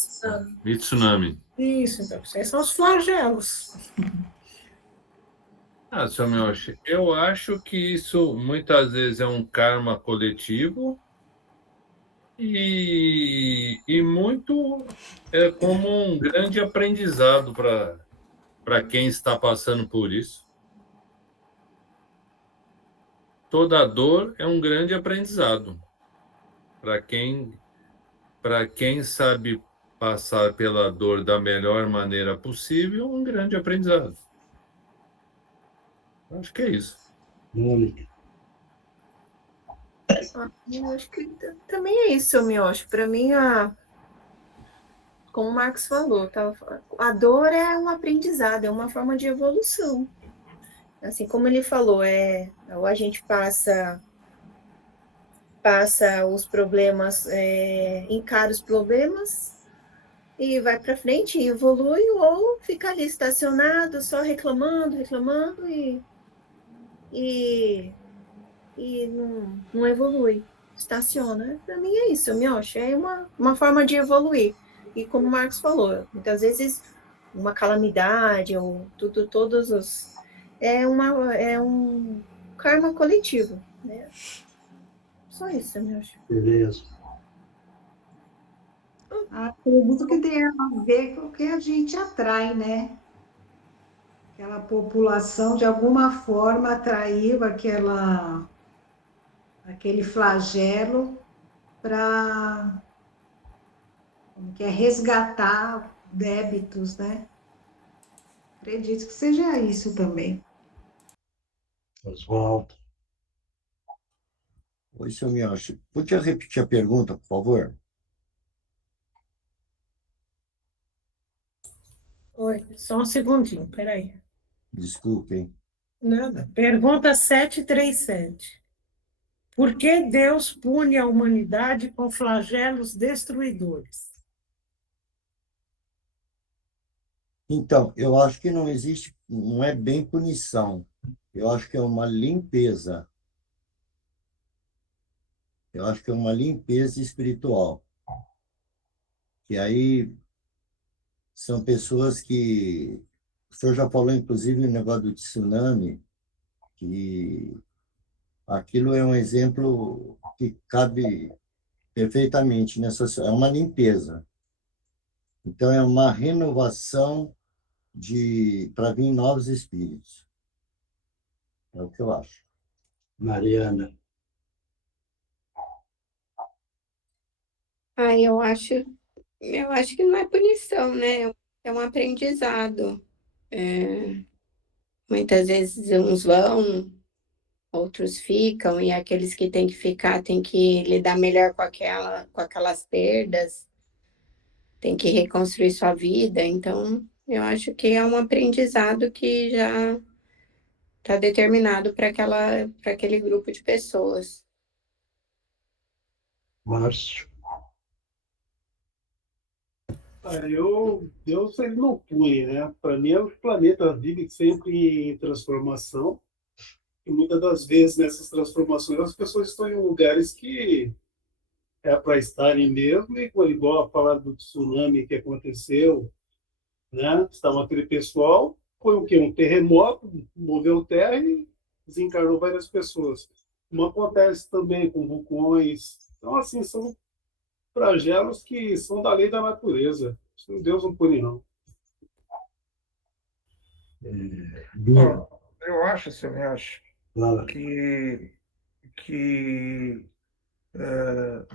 Tsunami. isso, então, esses são os flagelos. Seu Miyoshi, eu acho que isso muitas vezes é um karma coletivo e muito é como um grande aprendizado para quem está passando por isso. Toda dor é um grande aprendizado para quem sabe passar pela dor da melhor maneira possível, um grande aprendizado. Acho que é isso. Mônica. Eu acho que também é isso, eu acho. Para mim, como o Marcos falou, a dor é um aprendizado, é uma forma de evolução. Assim como ele falou, ou a gente passa os problemas, encara os problemas e vai para frente e evolui, ou fica ali estacionado, só reclamando e não evolui, estaciona. Para mim é isso, eu acho, é uma forma de evoluir. E como o Marcos falou, muitas vezes uma calamidade ou todos os é um karma coletivo, né? Só isso, eu acho. Beleza. Acredito que tem a ver com o que a gente atrai, né? Aquela população, de alguma forma, atraiu aquele flagelo para resgatar débitos, né? Acredito que seja isso também. Oswaldo. Oi, seu Miyoshi. Podia repetir a pergunta, por favor? Oi, só um segundinho, peraí. Desculpem. Nada. Pergunta 737. Por que Deus pune a humanidade com flagelos destruidores? Então, eu acho que não existe, não é bem punição. Eu acho que é uma limpeza. Eu acho que é uma limpeza espiritual. E aí são pessoas que... O senhor já falou, inclusive, no negócio do tsunami, que aquilo é um exemplo que cabe perfeitamente nessa... É uma limpeza. Então, é uma renovação para vir novos espíritos. É o que eu acho. Mariana. Eu acho que não é punição, né? É um aprendizado. Muitas vezes uns vão, outros ficam, e aqueles que têm que ficar têm que lidar melhor com aquelas perdas, têm que reconstruir sua vida. Então, eu acho que é um aprendizado que já está determinado para aquele grupo de pessoas. Márcio. Deus ele não pune, né? Para mim, é o planeta vive sempre em transformação. E muitas das vezes, nessas transformações, as pessoas estão em lugares que é para estarem mesmo, e igual a falar do tsunami que aconteceu, né? Estava aquele pessoal, foi o quê? Um terremoto, moveu terra e desencarnou várias pessoas. Como acontece também com vulcões. Então, assim, são flagelos que são da lei da natureza. Isso Deus não pune, não. Bia, Ó, eu acho, Semeacho, fala. que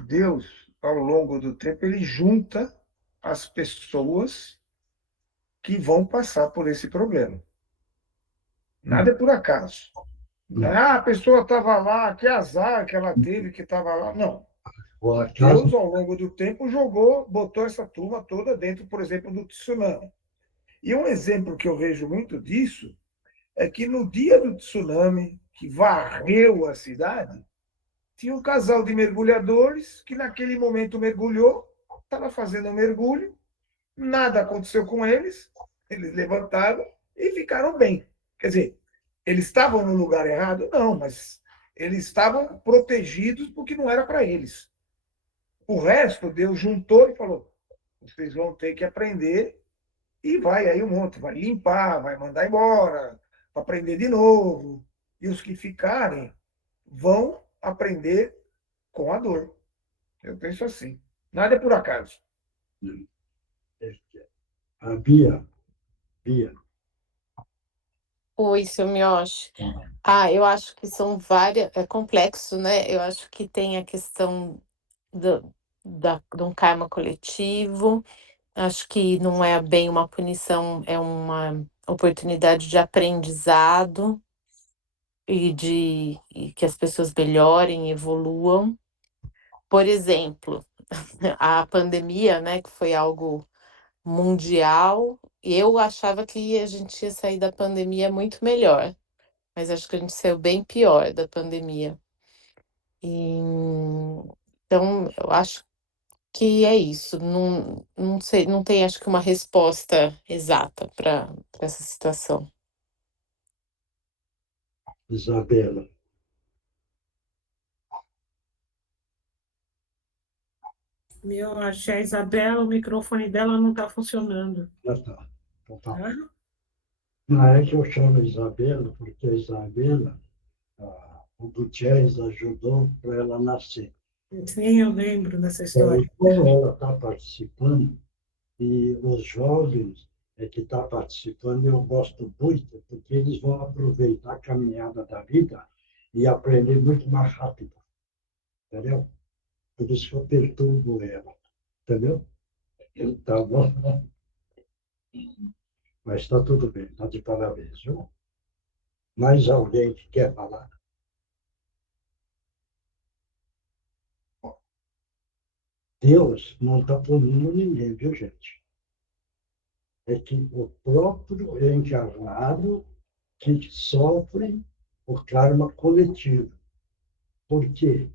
Deus, ao longo do tempo, ele junta as pessoas que vão passar por esse problema. Nada é por acaso. Ah, a pessoa estava lá, que azar que ela teve que estava lá. Não. O acaso, Deus, ao longo do tempo, jogou, botou essa turma toda dentro, por exemplo, do tsunami. E um exemplo que eu vejo muito disso é que no dia do tsunami, que varreu a cidade, tinha um casal de mergulhadores que naquele momento mergulhou, estava fazendo um mergulho, nada aconteceu com eles, eles levantaram e ficaram bem. Quer dizer, eles estavam no lugar errado? Não, mas eles estavam protegidos porque não era para eles. O resto, Deus juntou e falou: vocês vão ter que aprender, e vai aí um monte, vai limpar, vai mandar embora, para aprender de novo. E os que ficarem vão aprender com a dor. Eu penso assim. Nada é por acaso. a Bia, Oi, seu Mioshi. Ah, eu acho que são várias, é complexo, né? Eu acho que tem a questão de um karma coletivo. Acho que não é bem uma punição, é uma oportunidade de aprendizado e que as pessoas melhorem, evoluam. Por exemplo, a pandemia, né, que foi algo mundial, eu achava que a gente ia sair da pandemia muito melhor, mas acho que a gente saiu bem pior da pandemia. E, então, eu acho que é isso. Não, não sei, não tem, acho que uma resposta exata para essa situação. Isabela. Meu, achei a Isabela, o microfone dela não está funcionando. Já está. Então, tá. Tá? Não é que eu chamo Isabela, porque a Isabela, o Gutierrez ajudou para ela nascer. Sim, eu lembro dessa Então, história. como ela está participando, e os jovens que estão participando, eu gosto muito, porque eles vão aproveitar a caminhada da vida e aprender muito mais rápido, entendeu? Por isso que eu perturbo ela, entendeu? Tá bom? Mas está tudo bem, está de parabéns, viu? Mais alguém que quer falar? Deus não está punindo ninguém, viu, gente? É que o próprio encarnado que sofre o karma coletivo. Por quê?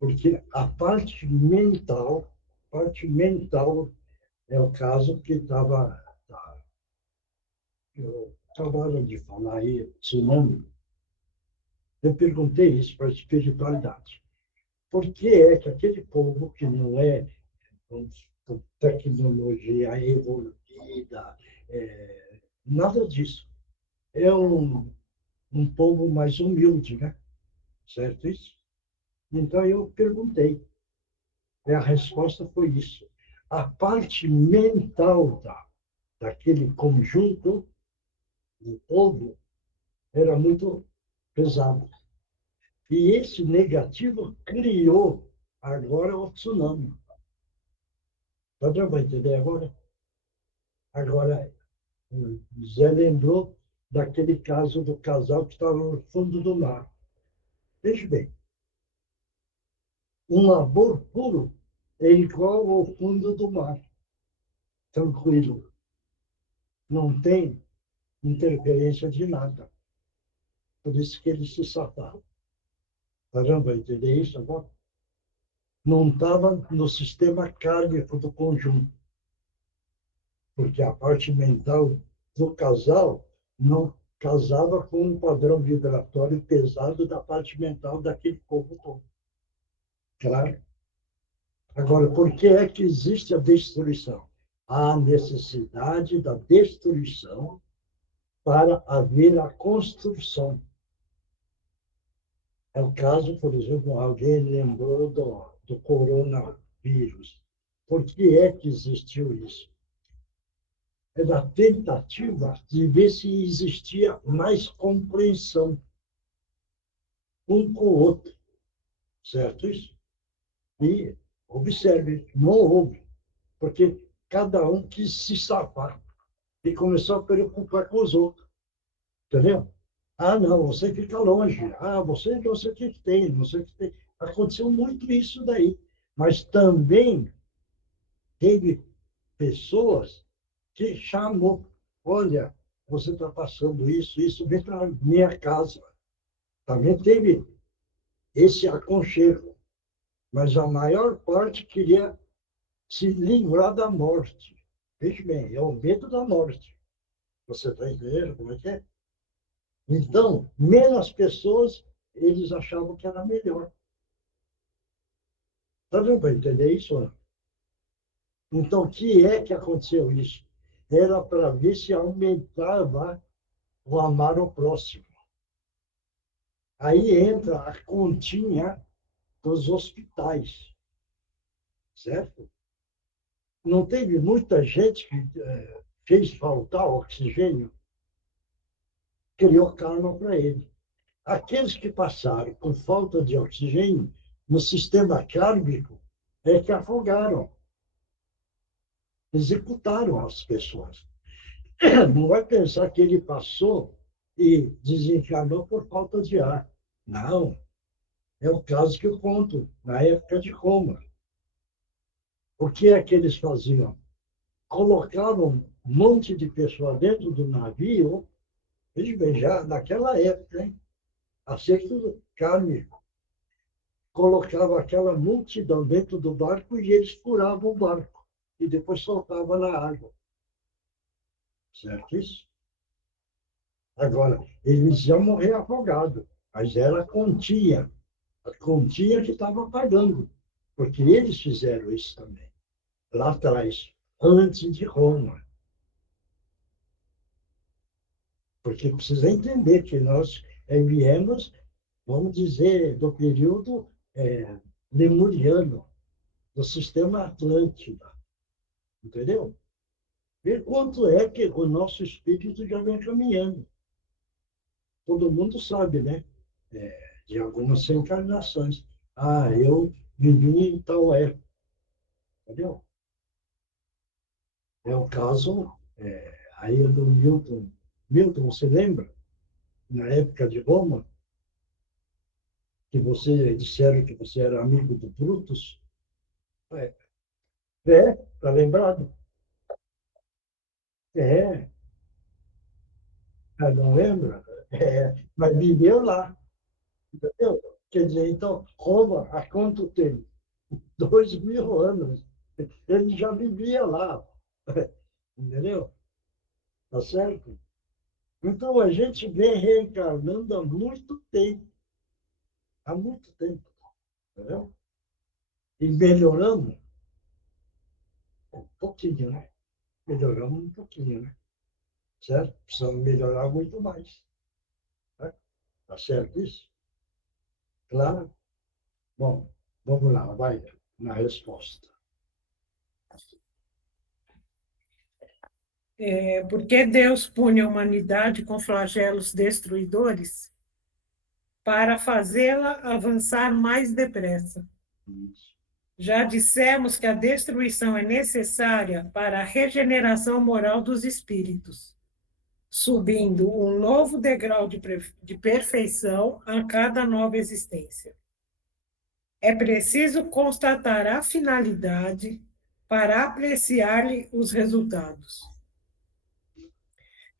Porque a parte mental é o caso que eu acabaram de falar aí, tsunami. Eu perguntei isso para a espiritualidade. Por que é que aquele povo que não é com tecnologia evoluída, nada disso, é um povo mais humilde, né? Certo isso? Então eu perguntei. E a resposta foi isso. A parte mental daquele conjunto do povo era muito pesada. E esse negativo criou agora o tsunami. Tá dando para entender agora? Agora, o Zé lembrou daquele caso do casal que estava no fundo do mar. Veja bem, um labor puro é igual ao fundo do mar, tranquilo. Não tem interferência de nada. Por isso que eles se safaram. Caramba, entender isso agora? Não estava no sistema kármico do conjunto, porque a parte mental do casal não casava com um padrão vibratório pesado da parte mental daquele povo todo. Claro. Agora, por que é que existe a destruição? Há necessidade da destruição para haver a construção. É o caso, por exemplo, alguém lembrou do coronavírus. Por que é que existiu isso? É da tentativa de ver se existia mais compreensão um com o outro. Certo isso? E observe, não houve, porque cada um quis se safar e começou a preocupar com os outros. Entendeu? Ah, não, você fica longe. Ah, você não sei o que tem, não sei o que tem. Aconteceu muito isso daí. Mas também teve pessoas que chamou, olha, você está passando isso, vem para minha casa. Também teve esse aconchego. Mas a maior parte queria se livrar da morte. Veja bem, é o medo da morte. Você está entendendo como é que é? Então, menos pessoas, eles achavam que era melhor. Está dando para entender isso? Não? Então, o que é que aconteceu isso? Era para ver se aumentava o amar ao próximo. Aí entra a continha dos hospitais, certo? Não teve muita gente que fez faltar oxigênio, criou karma para ele. Aqueles que passaram com falta de oxigênio no sistema kármico é que afogaram, executaram as pessoas. Não vai pensar que ele passou e desencarnou por falta de ar. Não. É o caso que eu conto, na época de Roma. O que é que eles faziam? Colocavam um monte de pessoas dentro do navio, veja bem, já naquela época, hein? Acerto kármico. Colocava aquela multidão dentro do barco e eles furavam o barco. E depois soltavam na água. Certo isso? Agora, eles iam morrer afogados, mas era a quantia que estava pagando, porque eles fizeram isso também, lá atrás, antes de Roma. Porque precisa entender que nós viemos, vamos dizer, do período lemuriano, do sistema Atlântida. Entendeu? Vê quanto é que o nosso espírito já vem caminhando. Todo mundo sabe, né? De algumas encarnações. Ah, eu vivi em tal época. Entendeu? É o caso aí do Milton. Milton, você lembra? Na época de Roma, que você disseram que você era amigo do Brutus? Tá lembrado? Não lembra? Mas viveu lá. Entendeu? Quer dizer, então, Roma, há quanto tempo? 2000 anos. Ele já vivia lá. Entendeu? Tá certo? Então, a gente vem reencarnando há muito tempo. Há muito tempo. Entendeu? E melhoramos um pouquinho, né? Melhoramos um pouquinho, né? Certo? Precisamos melhorar muito mais. Né? Tá certo isso? Claro? Bom, vamos lá, vai na resposta. Por que Deus pune a humanidade com flagelos destruidores? Para fazê-la avançar mais depressa. Já dissemos que a destruição é necessária para a regeneração moral dos espíritos, subindo um novo degrau de perfeição a cada nova existência. É preciso constatar a finalidade para apreciar-lhe os resultados.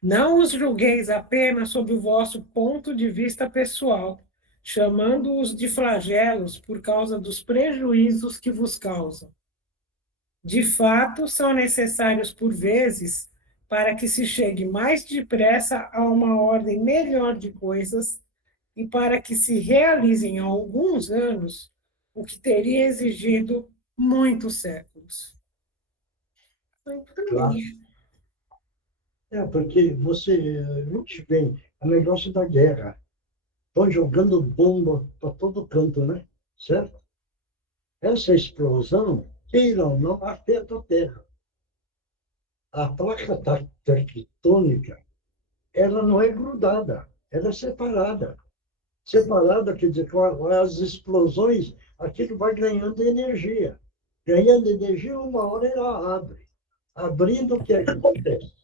Não os julgueis apenas sob o vosso ponto de vista pessoal, chamando-os de flagelos por causa dos prejuízos que vos causam. De fato, são necessários por vezes para que se chegue mais depressa a uma ordem melhor de coisas e para que se realize em alguns anos o que teria exigido muitos séculos. Claro. Porque a gente vem, o negócio da guerra. Estão jogando bomba para todo canto, né? Certo? Essa explosão, queira ou não, afeta a Terra. A placa tectônica, ela não é grudada, ela é separada. Separada quer dizer, com as explosões, aquilo vai ganhando energia. Ganhando energia, uma hora ela abre. Abrindo, o que é que acontece?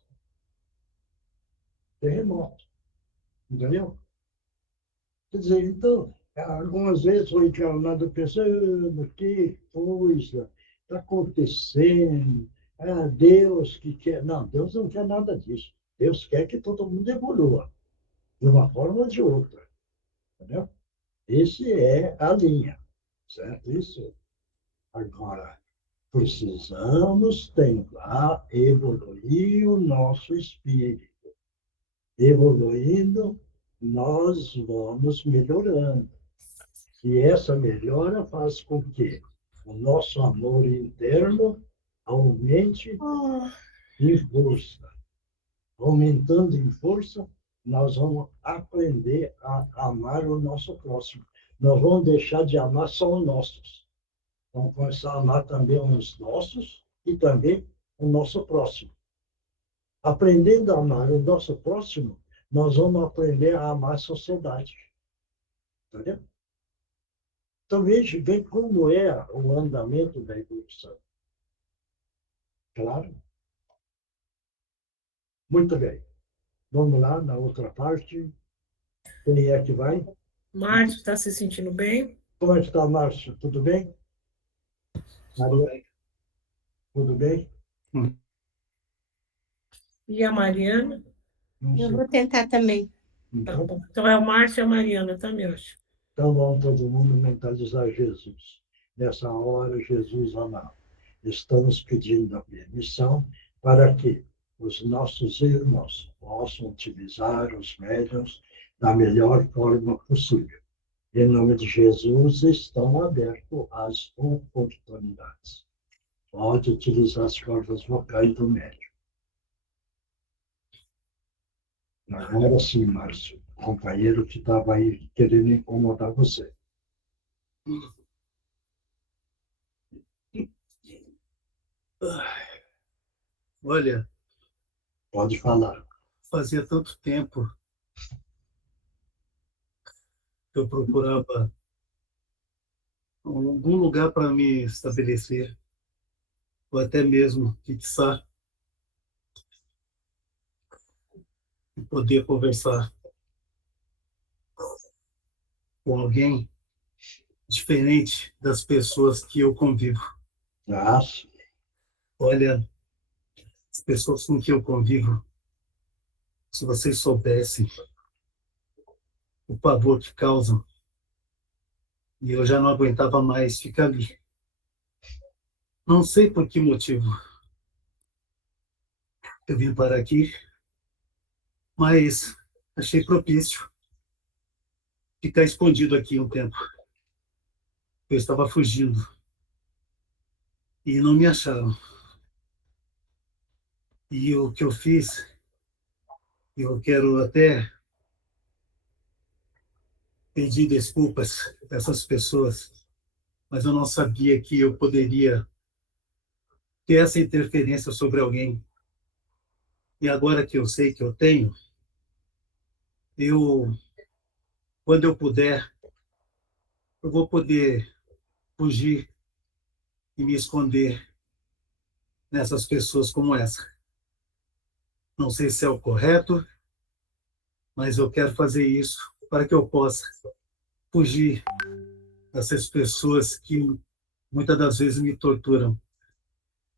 Terremoto. Entendeu? Quer dizer, então, algumas vezes foi encarnado pensando, que coisa está acontecendo? Ah, Deus que quer. Não, Deus não quer nada disso. Deus quer que todo mundo evolua, de uma forma ou de outra. Entendeu? Esse é a linha, certo? Isso. Agora, precisamos tentar evoluir o nosso espírito. Evoluindo, nós vamos melhorando. E essa melhora faz com que o nosso amor interno aumente em força. Aumentando em força, nós vamos aprender a amar o nosso próximo. Nós vamos deixar de amar só os nossos. Vamos começar a amar também os nossos e também o nosso próximo. Aprendendo a amar o nosso próximo, nós vamos aprender a amar a sociedade. Entendeu? Então, veja bem como é o andamento da evolução. Claro? Muito bem. Vamos lá, na outra parte. Quem é que vai? Márcio está se sentindo bem? Como é que está, Márcio? Tudo bem? Maria? Tudo bem? E a Mariana? Não Eu sei. vou tentar também. Tá Então, bom. Então é o Márcio e a Mariana também hoje. então vamos todo mundo mentalizar Jesus. Nessa hora, Jesus amado. Estamos pedindo a permissão para que os nossos irmãos possam utilizar os médiuns da melhor forma possível. Em nome de Jesus, estão abertos às oportunidades. Pode utilizar as cordas vocais do médium. Agora sim, Márcio, companheiro que estava aí querendo incomodar você. Olha, Pode falar. fazia tanto tempo que eu procurava algum lugar para me estabelecer, ou até mesmo fixar, e poder conversar com alguém diferente das pessoas que eu convivo. Nossa. Olha, as pessoas com que eu convivo, se vocês soubessem o pavor que causam, e eu já não aguentava mais ficar ali. Não sei por que motivo eu vim parar aqui, mas achei propício ficar escondido aqui um tempo. Eu estava fugindo e não me acharam. E o que eu fiz, eu quero até pedir desculpas a essas pessoas, mas eu não sabia que eu poderia ter essa interferência sobre alguém. E agora que eu sei que eu tenho, quando eu puder, eu vou poder fugir e me esconder nessas pessoas como essa. Não sei se é o correto, mas eu quero fazer isso para que eu possa fugir dessas pessoas que muitas das vezes me torturam.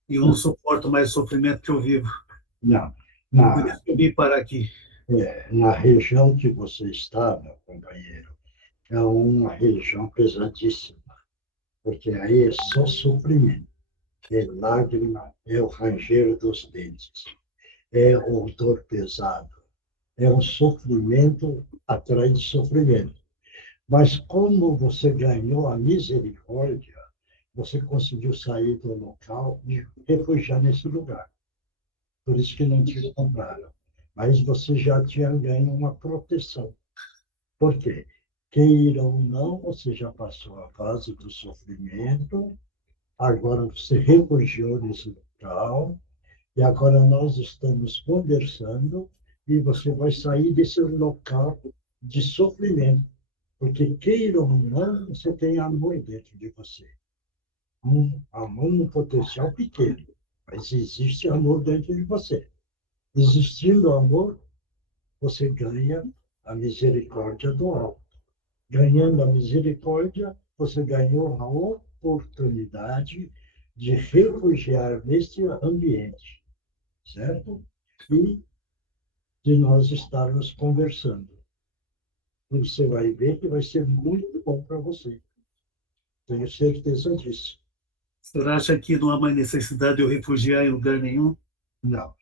E eu não suporto mais o sofrimento que eu vivo. Não. Por isso que eu vim parar aqui. Na região que você está, meu companheiro, é uma região pesadíssima, porque aí é só sofrimento, é lágrima, é o ranger dos dentes. é o dor pesado. É um sofrimento atrás de sofrimento. Mas como você ganhou a misericórdia, você conseguiu sair do local e refugiar nesse lugar. Por isso que não te compraram. Mas você já tinha ganho uma proteção. Por quê? Queira ou não, você já passou a fase do sofrimento, agora você refugiou nesse local, e agora nós estamos conversando, e você vai sair desse local de sofrimento. Porque, queira ou não, você tem amor dentro de você. Amor no potencial pequeno, mas existe amor dentro de você. Existindo amor, você ganha a misericórdia do alto. Ganhando a misericórdia, você ganhou a oportunidade de refugiar neste ambiente, certo? E de nós estarmos conversando. E você vai ver que vai ser muito bom para você. Tenho certeza disso. O senhor acha que não há mais necessidade de eu refugiar em lugar nenhum? Não,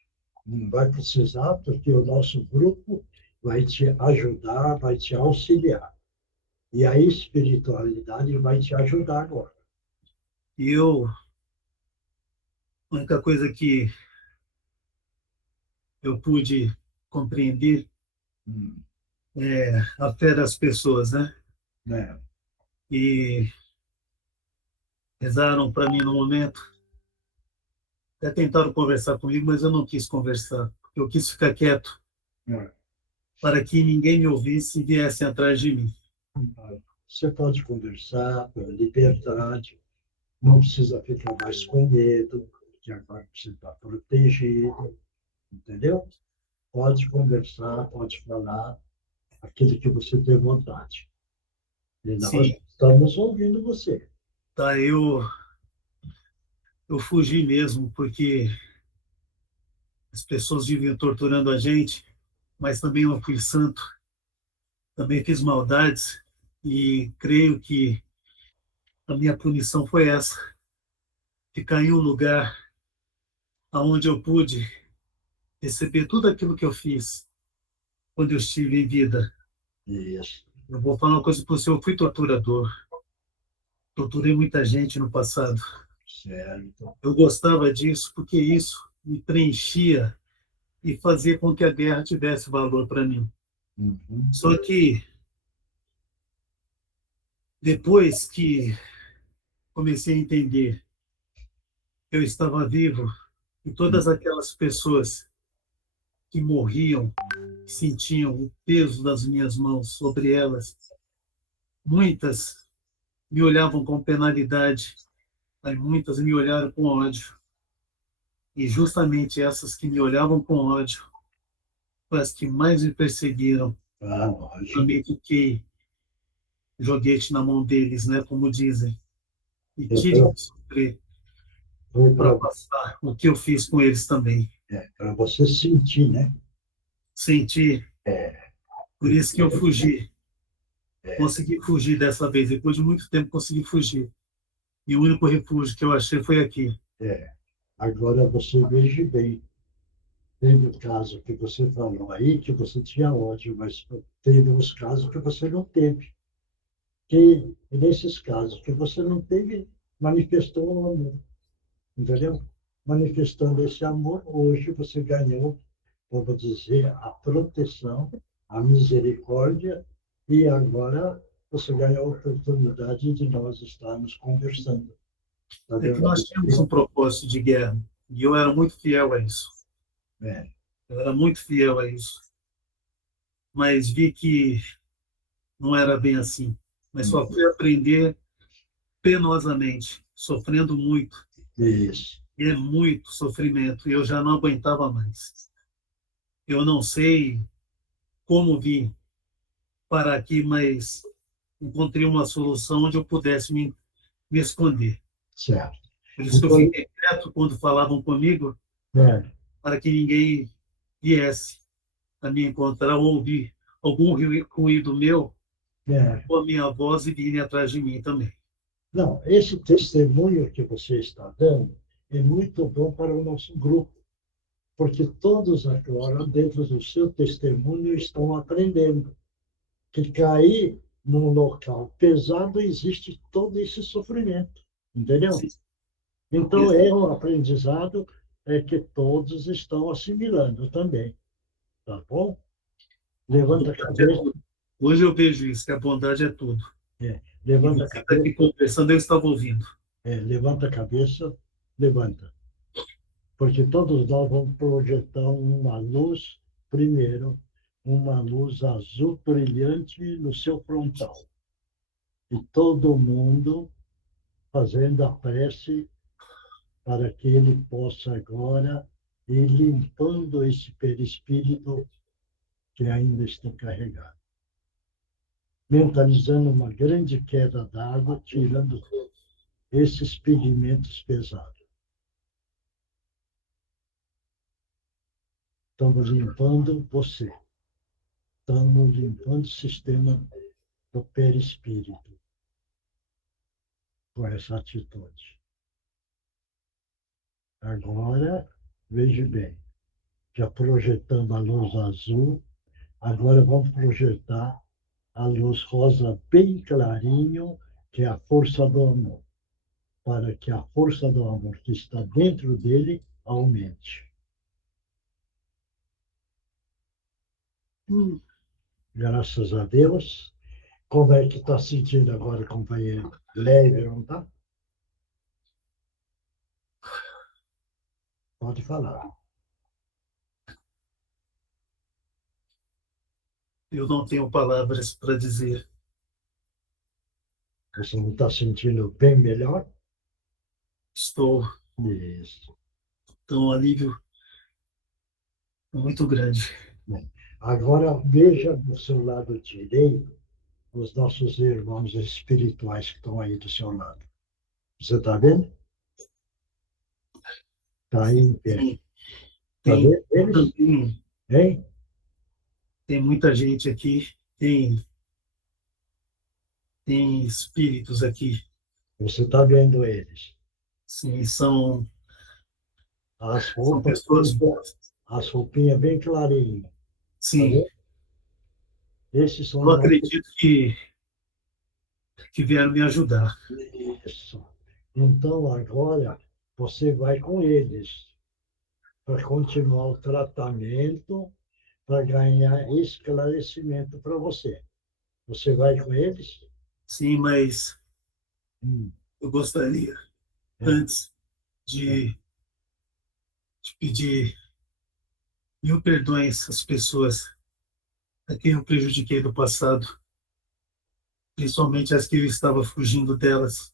não vai precisar, porque o nosso grupo vai te ajudar, vai te auxiliar. E a espiritualidade vai te ajudar agora. E a única coisa que eu pude compreender é a fé das pessoas, né? Né? E rezaram para mim no momento. Até tentaram conversar comigo, mas eu não quis conversar. Eu quis ficar quieto É. para que ninguém me ouvisse e viessem atrás de mim. Você pode conversar com liberdade, não precisa ficar mais com medo, porque agora você está protegido, entendeu? Pode conversar, pode falar aquilo que você tem vontade. E nós Sim, estamos ouvindo você. tá, eu fugi mesmo, porque as pessoas viviam torturando a gente, mas também eu fui santo, também fiz maldades, e creio que a minha punição foi essa, ficar em um lugar onde eu pude receber tudo aquilo que eu fiz quando eu estive em vida. Isso, Eu vou falar uma coisa para você, eu fui torturador, torturei muita gente no passado. certo. Eu gostava disso porque isso me preenchia e fazia com que a guerra tivesse valor para mim. Uhum. Só que depois que comecei a entender que eu estava vivo e todas aquelas pessoas que morriam, que sentiam o peso das minhas mãos sobre elas, muitas me olhavam com penalidade, mas muitas me olharam com ódio. E justamente essas que me olhavam com ódio foram as que mais me perseguiram. Lógico. Também fiquei joguete na mão deles, né, como dizem, e tive Então, que sofrer foi para passar o que eu fiz com eles também. para você sentir, né? Senti, É, por isso que eu fugi. Consegui fugir dessa vez, depois de muito tempo consegui fugir. E o único refúgio que eu achei foi aqui. agora você veja bem. Teve o caso que você falou aí, que você tinha ódio, mas teve os casos que você não teve. Que, nesses casos que você não teve, manifestou o amor, entendeu? Manifestando esse amor, hoje você ganhou, vamos dizer, a proteção, a misericórdia, e agora você ganhou a oportunidade de nós estarmos conversando. Tá É que vendo? nós tínhamos um propósito de guerra, e eu era muito fiel a isso. É, Eu era muito fiel a isso. Mas vi que não era bem assim. Mas só fui aprender penosamente, sofrendo muito. isso. E é muito sofrimento, e eu já não aguentava mais. Eu não sei como vim parar aqui, mas encontrei uma solução onde eu pudesse me esconder. Certo. Por isso que eu Então, fiquei quieto quando falavam comigo, é, para que ninguém viesse a me encontrar ou ouvir algum ruído meu, é. ou a minha voz e virem atrás de mim também. Não, esse testemunho que você está dando é muito bom para o nosso grupo, porque todos agora, dentro do seu testemunho, estão aprendendo que cair num local pesado existe todo esse sofrimento, entendeu? Sim. Então, é um aprendizado que todos estão assimilando também, tá bom? Levanta a cabeça. Hoje eu vejo isso, que a bondade é tudo. E Levanta a você está aqui cabeça. conversando, eu estava ouvindo. Levanta a cabeça, levanta. Porque todos nós vamos projetar uma luz, primeiro, uma luz azul brilhante no seu frontal. E todo mundo fazendo a prece para que ele possa agora ir limpando esse perispírito que ainda está carregado. Mentalizando uma grande queda d'água, tirando esses pigmentos pesados. Estamos limpando você. Estamos limpando o sistema do perispírito com essa atitude. Agora, veja bem, já projetando a luz azul, agora vamos projetar a luz rosa bem clarinho, que é a força do amor, para que a força do amor que está dentro dele aumente. Graças a Deus. Como é que está sentindo agora, companheiro? Leve, não está? Pode falar. Eu não tenho palavras para dizer. Você não está sentindo bem melhor? Estou. Isso. Então, um alívio muito grande. Bem, agora veja do seu lado direito os nossos irmãos espirituais que estão aí do seu lado. Você está vendo? Está aí em pé. Está vendo eles? Hein? Tem muita gente aqui, tem espíritos aqui. Você está vendo eles? Sim, são Roupas, pessoas boas. as roupinhas bem clarinhas. Sim. Tá, esses são eu acredito que vieram me ajudar. Isso. Então, agora, você vai com eles para continuar o tratamento, para ganhar esclarecimento para você. Você vai com eles? Sim, mas eu gostaria, antes de pedir mil perdões às pessoas a quem eu prejudiquei no passado, principalmente as que eu estava fugindo delas.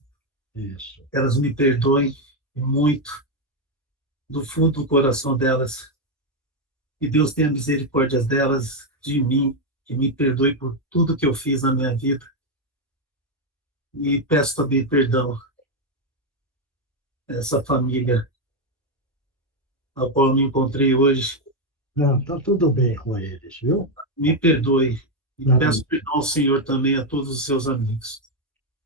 Isso. Elas me perdoem muito, do fundo do coração delas. Que Deus tenha misericórdia delas, de mim, que me perdoe por tudo que eu fiz na minha vida. E peço também perdão a essa família a qual me encontrei hoje. Não, está tudo bem com eles, viu? Me perdoe. E Não. peço perdão ao Senhor também a todos os seus amigos.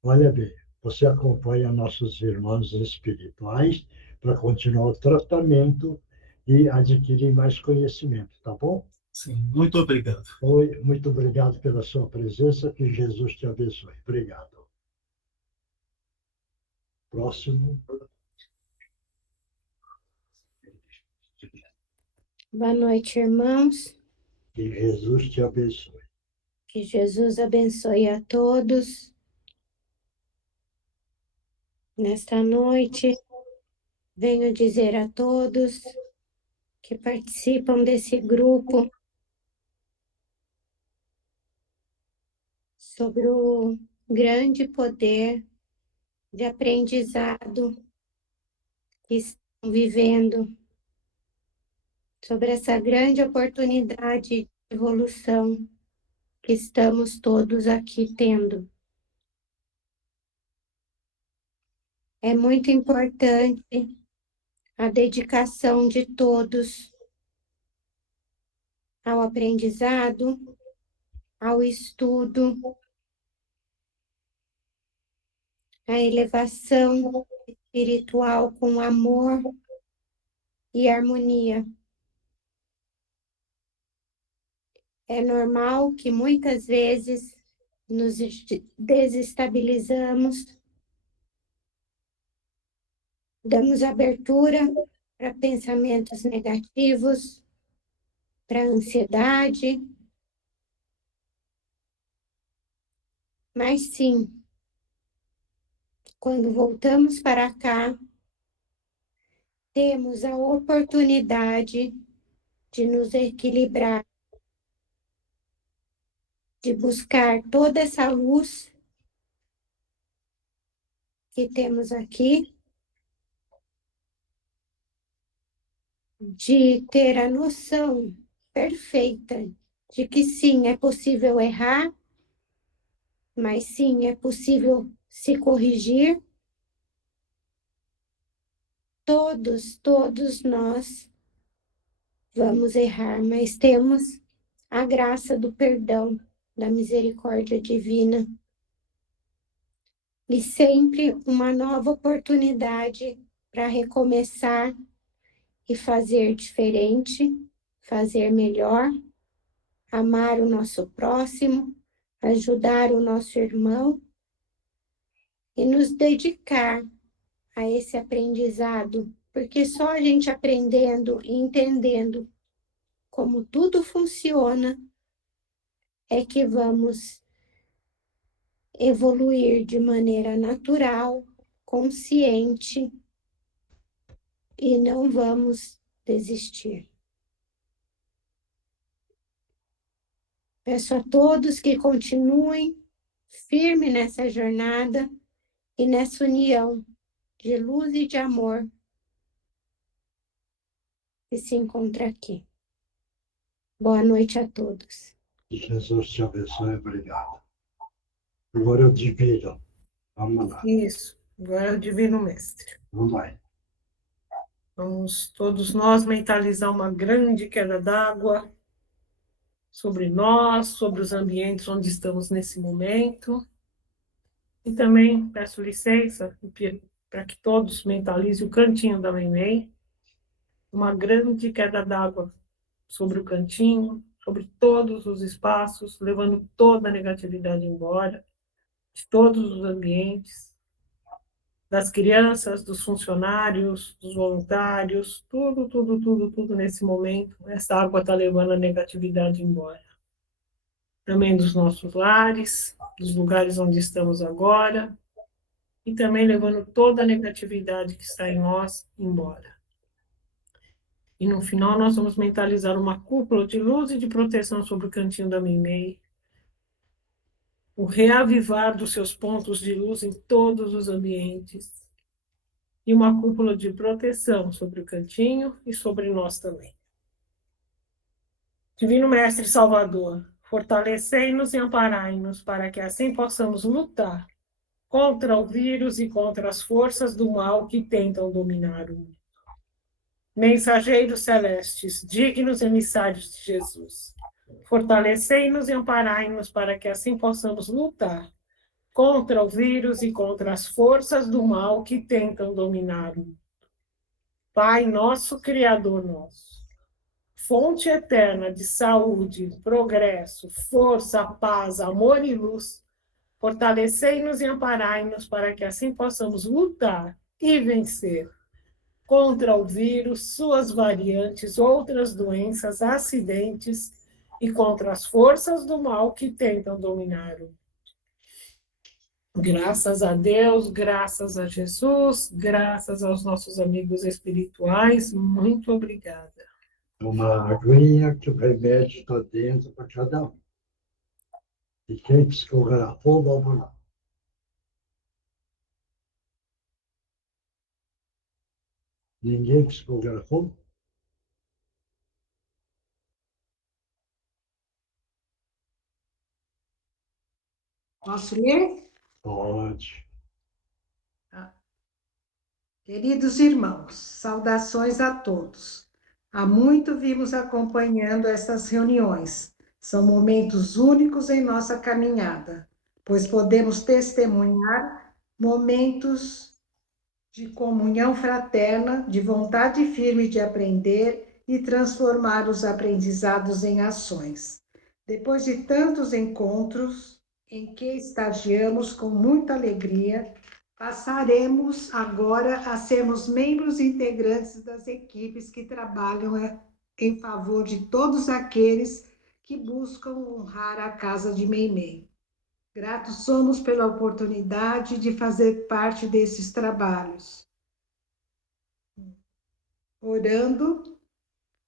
Olha bem, você acompanha nossos irmãos espirituais para continuar o tratamento e adquirir mais conhecimento, tá bom? Sim, muito obrigado. Oi, muito obrigado pela sua presença, que Jesus te abençoe. Obrigado. Próximo. Boa noite, irmãos. Que Jesus te abençoe. Que Jesus abençoe a todos. Nesta noite, venho dizer a todos que participam desse grupo sobre o grande poder de aprendizado que estão vivendo, sobre essa grande oportunidade de evolução que estamos todos aqui tendo. É muito importante a dedicação de todos ao aprendizado, ao estudo, à elevação espiritual com amor e harmonia. É normal que muitas vezes nos desestabilizamos, damos abertura para pensamentos negativos, para ansiedade. Mas sim, quando voltamos para cá, temos a oportunidade de nos equilibrar, de buscar toda essa luz que temos aqui, de ter a noção perfeita de que sim, é possível errar, mas sim, é possível se corrigir. Todos nós vamos errar, mas temos a graça do perdão, da misericórdia divina. E sempre uma nova oportunidade para recomeçar e fazer diferente, fazer melhor, amar o nosso próximo, ajudar o nosso irmão e nos dedicar a esse aprendizado, porque só a gente aprendendo e entendendo como tudo funciona é que vamos evoluir de maneira natural, consciente e não vamos desistir. Peço a todos que continuem firme nessa jornada e nessa união de luz e de amor que se encontra aqui. Boa noite a todos. Jesus te abençoe, obrigado. Agora eu divido. Vamos lá. Isso. Agora é o Divino Mestre. Vamos lá. Vamos todos nós mentalizar uma grande queda d'água sobre nós, sobre os ambientes onde estamos nesse momento. E também peço licença para que todos mentalizem o cantinho da Meimei, uma grande queda d'água sobre o cantinho, sobre todos os espaços, levando toda a negatividade embora, de todos os ambientes, das crianças, dos funcionários, dos voluntários, tudo nesse momento. Essa água está levando a negatividade embora. Também dos nossos lares, dos lugares onde estamos agora, e também levando toda a negatividade que está em nós embora. E no final nós vamos mentalizar uma cúpula de luz e de proteção sobre o cantinho da Meimei, o reavivar dos seus pontos de luz em todos os ambientes, e uma cúpula de proteção sobre o cantinho e sobre nós também. Divino Mestre Salvador, fortalecei-nos e amparai-nos para que assim possamos lutar contra o vírus e contra as forças do mal que tentam dominar o mundo. Mensageiros celestes, dignos emissários de Jesus, fortalecei-nos e amparai-nos para que assim possamos lutar contra o vírus e contra as forças do mal que tentam dominar o mundo. Pai nosso, Criador nosso, fonte eterna de saúde, progresso, força, paz, amor e luz, fortalecei-nos e amparai-nos para que assim possamos lutar e vencer contra o vírus, suas variantes, outras doenças, acidentes e contra as forças do mal que tentam dominar o mundo. Graças a Deus, graças a Jesus, graças aos nossos amigos espirituais, muito obrigada. Uma aguinha que o remédio está dentro para cada um. E quem psicografou, vamos lá. Ninguém psicografou? Posso ler? Pode. Queridos irmãos, saudações a todos. Há muito vimos acompanhando essas reuniões. São momentos únicos em nossa caminhada, pois podemos testemunhar momentos de comunhão fraterna, de vontade firme de aprender e transformar os aprendizados em ações. Depois de tantos encontros em que estagiamos com muita alegria, passaremos agora a sermos membros integrantes das equipes que trabalham em favor de todos aqueles que buscam honrar a casa de Meimei. Gratos somos pela oportunidade de fazer parte desses trabalhos. Orando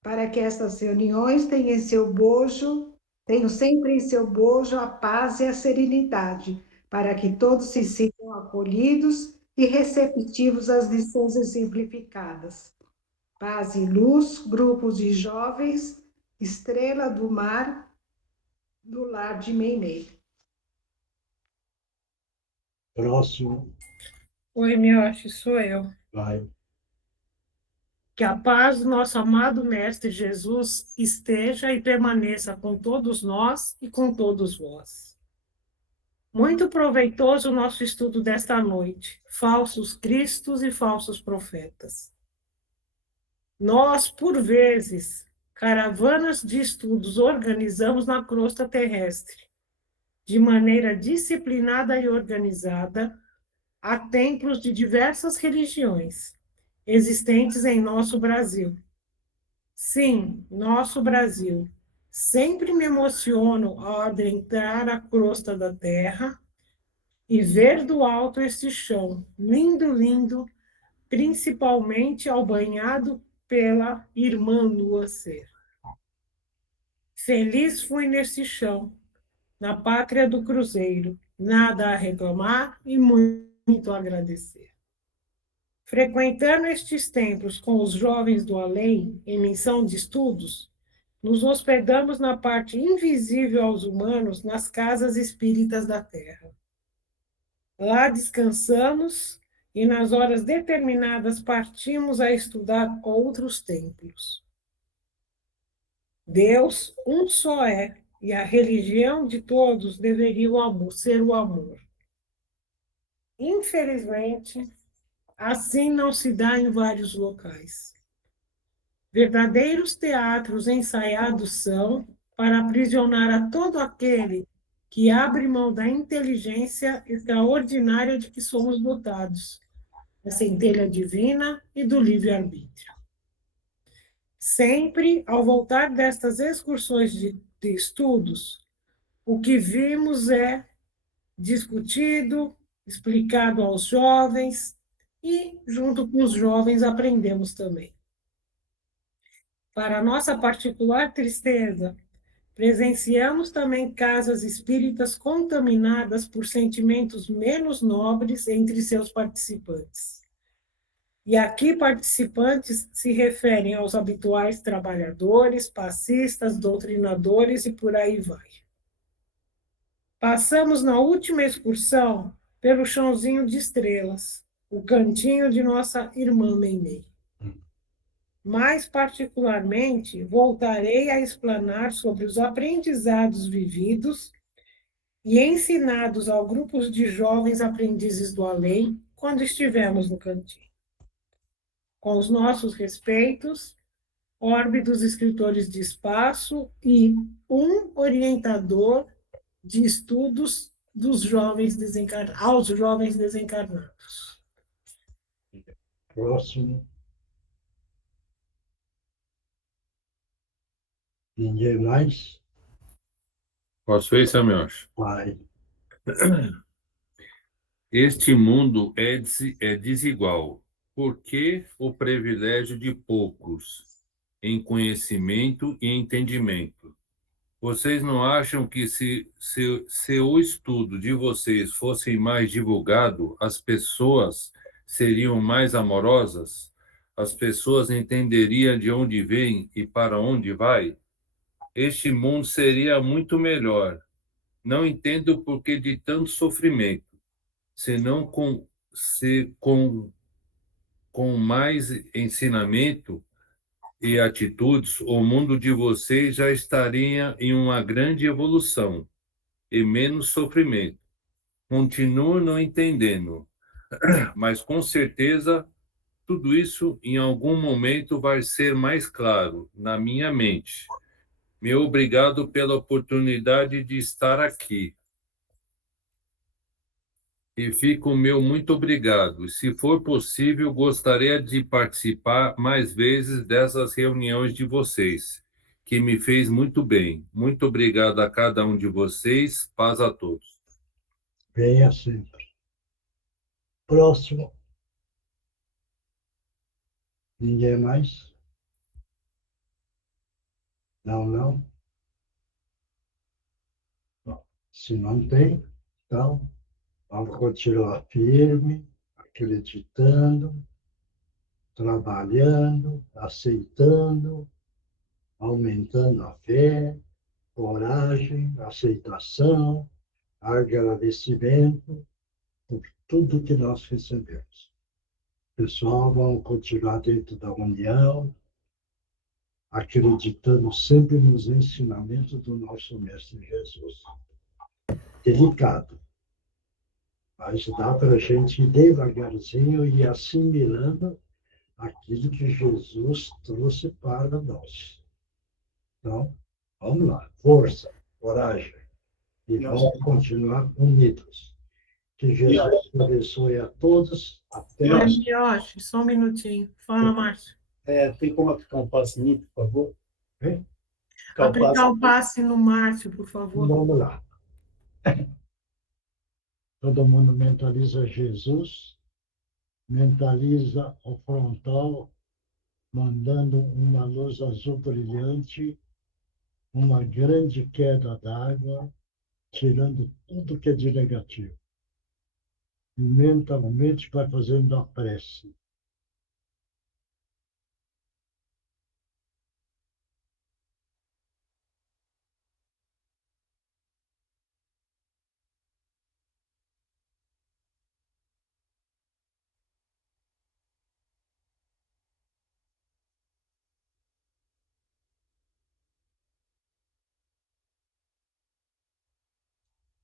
para que essas reuniões tenham sempre em seu bojo a paz e a serenidade, para que todos se sintam acolhidos e receptivos às lições exemplificadas. Paz e luz, grupos de jovens, estrela do mar, do lar de Meimei. Próximo, Oi, Mioche, sou eu. vai. Que a paz do nosso amado Mestre Jesus esteja e permaneça com todos nós e com todos vós. Muito proveitoso o nosso estudo desta noite, falsos cristos e falsos profetas. Nós, por vezes, caravanas de estudos organizamos na crosta terrestre, de maneira disciplinada e organizada, a templos de diversas religiões existentes em nosso Brasil. Sim, nosso Brasil. Sempre me emociono ao adentrar a crosta da terra e ver do alto este chão, lindo, lindo, principalmente ao banhado pela irmã Lua Ser. Feliz fui neste chão, na pátria do Cruzeiro, nada a reclamar e muito a agradecer. Frequentando estes templos com os jovens do além, em missão de estudos, nos hospedamos na parte invisível aos humanos, nas casas espíritas da Terra. Lá descansamos e, nas horas determinadas, partimos a estudar outros templos. Deus, um só é, e a religião de todos deveria ser o amor. Infelizmente, assim não se dá em vários locais. Verdadeiros teatros ensaiados são para aprisionar a todo aquele que abre mão da inteligência extraordinária de que somos dotados, da centelha divina e do livre-arbítrio. Sempre, ao voltar destas excursões de estudos, o que vimos é discutido, explicado aos jovens, e, junto com os jovens, aprendemos também. Para nossa particular tristeza, presenciamos também casas espíritas contaminadas por sentimentos menos nobres entre seus participantes. E aqui participantes se referem aos habituais trabalhadores, passistas, doutrinadores e por aí vai. Passamos na última excursão pelo chãozinho de estrelas, o cantinho de nossa irmã Meimei. Mais particularmente, voltarei a explanar sobre os aprendizados vividos e ensinados ao grupo de jovens aprendizes do além quando estivemos no cantinho. Com os nossos respeitos, orbe dos escritores de espaço e um orientador de estudos dos jovens aos jovens desencarnados. Próximo. Ninguém mais? Posso ir, Samuel? Vai. Este mundo é desigual. Por que o privilégio de poucos em conhecimento e entendimento? Vocês não acham que se o estudo de vocês fosse mais divulgado, as pessoas seriam mais amorosas? As pessoas entenderiam de onde vem e para onde vai? Este mundo seria muito melhor. Não entendo o porquê de tanto sofrimento, senão com mais ensinamento e atitudes, o mundo de vocês já estaria em uma grande evolução e menos sofrimento. Continuo não entendendo, mas com certeza tudo isso em algum momento vai ser mais claro na minha mente. Meu obrigado pela oportunidade de estar aqui. E fica o meu muito obrigado. Se for possível, gostaria de participar mais vezes dessas reuniões de vocês, que me fez muito bem. Muito obrigado a cada um de vocês. Paz a todos. Venha sempre. Próximo. Ninguém mais? Não. Bom, se não tem, então vamos continuar firme, acreditando, trabalhando, aceitando, aumentando a fé, coragem, aceitação, agradecimento por tudo que nós recebemos. Pessoal, vamos continuar dentro da união, acreditando sempre nos ensinamentos do nosso Mestre Jesus. Delicado, mas dá para a gente devagarzinho ir assimilando aquilo que Jesus trouxe para nós. Então, vamos lá, força, coragem, e vamos continuar unidos. Que Jesus abençoe a todos. Até Yoshi, só um minutinho. Fala, Márcio. Tem como aplicar um passe em mim, por favor? Hein? Aplicar o passe no Márcio, por favor. Vamos lá. Todo mundo mentaliza Jesus, mentaliza o frontal, mandando uma luz azul brilhante, uma grande queda d'água, tirando tudo que é de negativo. E mentalmente vai fazendo a prece.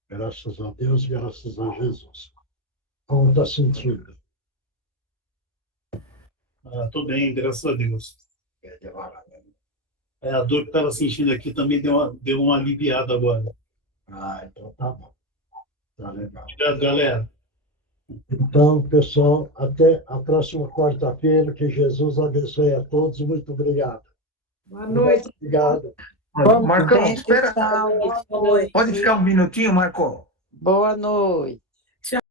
Graças a Deus, graças a Jesus. Como está sentindo? Tô bem, graças a Deus. A dor que estava sentindo aqui também deu uma aliviada agora. Então tá bom. Tá legal. Obrigado, galera. Então, pessoal, até a próxima quarta-feira. Que Jesus abençoe a todos. Muito obrigado. Boa noite. Obrigado. Marcão, Bem, espera. pessoal, boa noite. Pode ficar um minutinho, Marcão? Boa noite.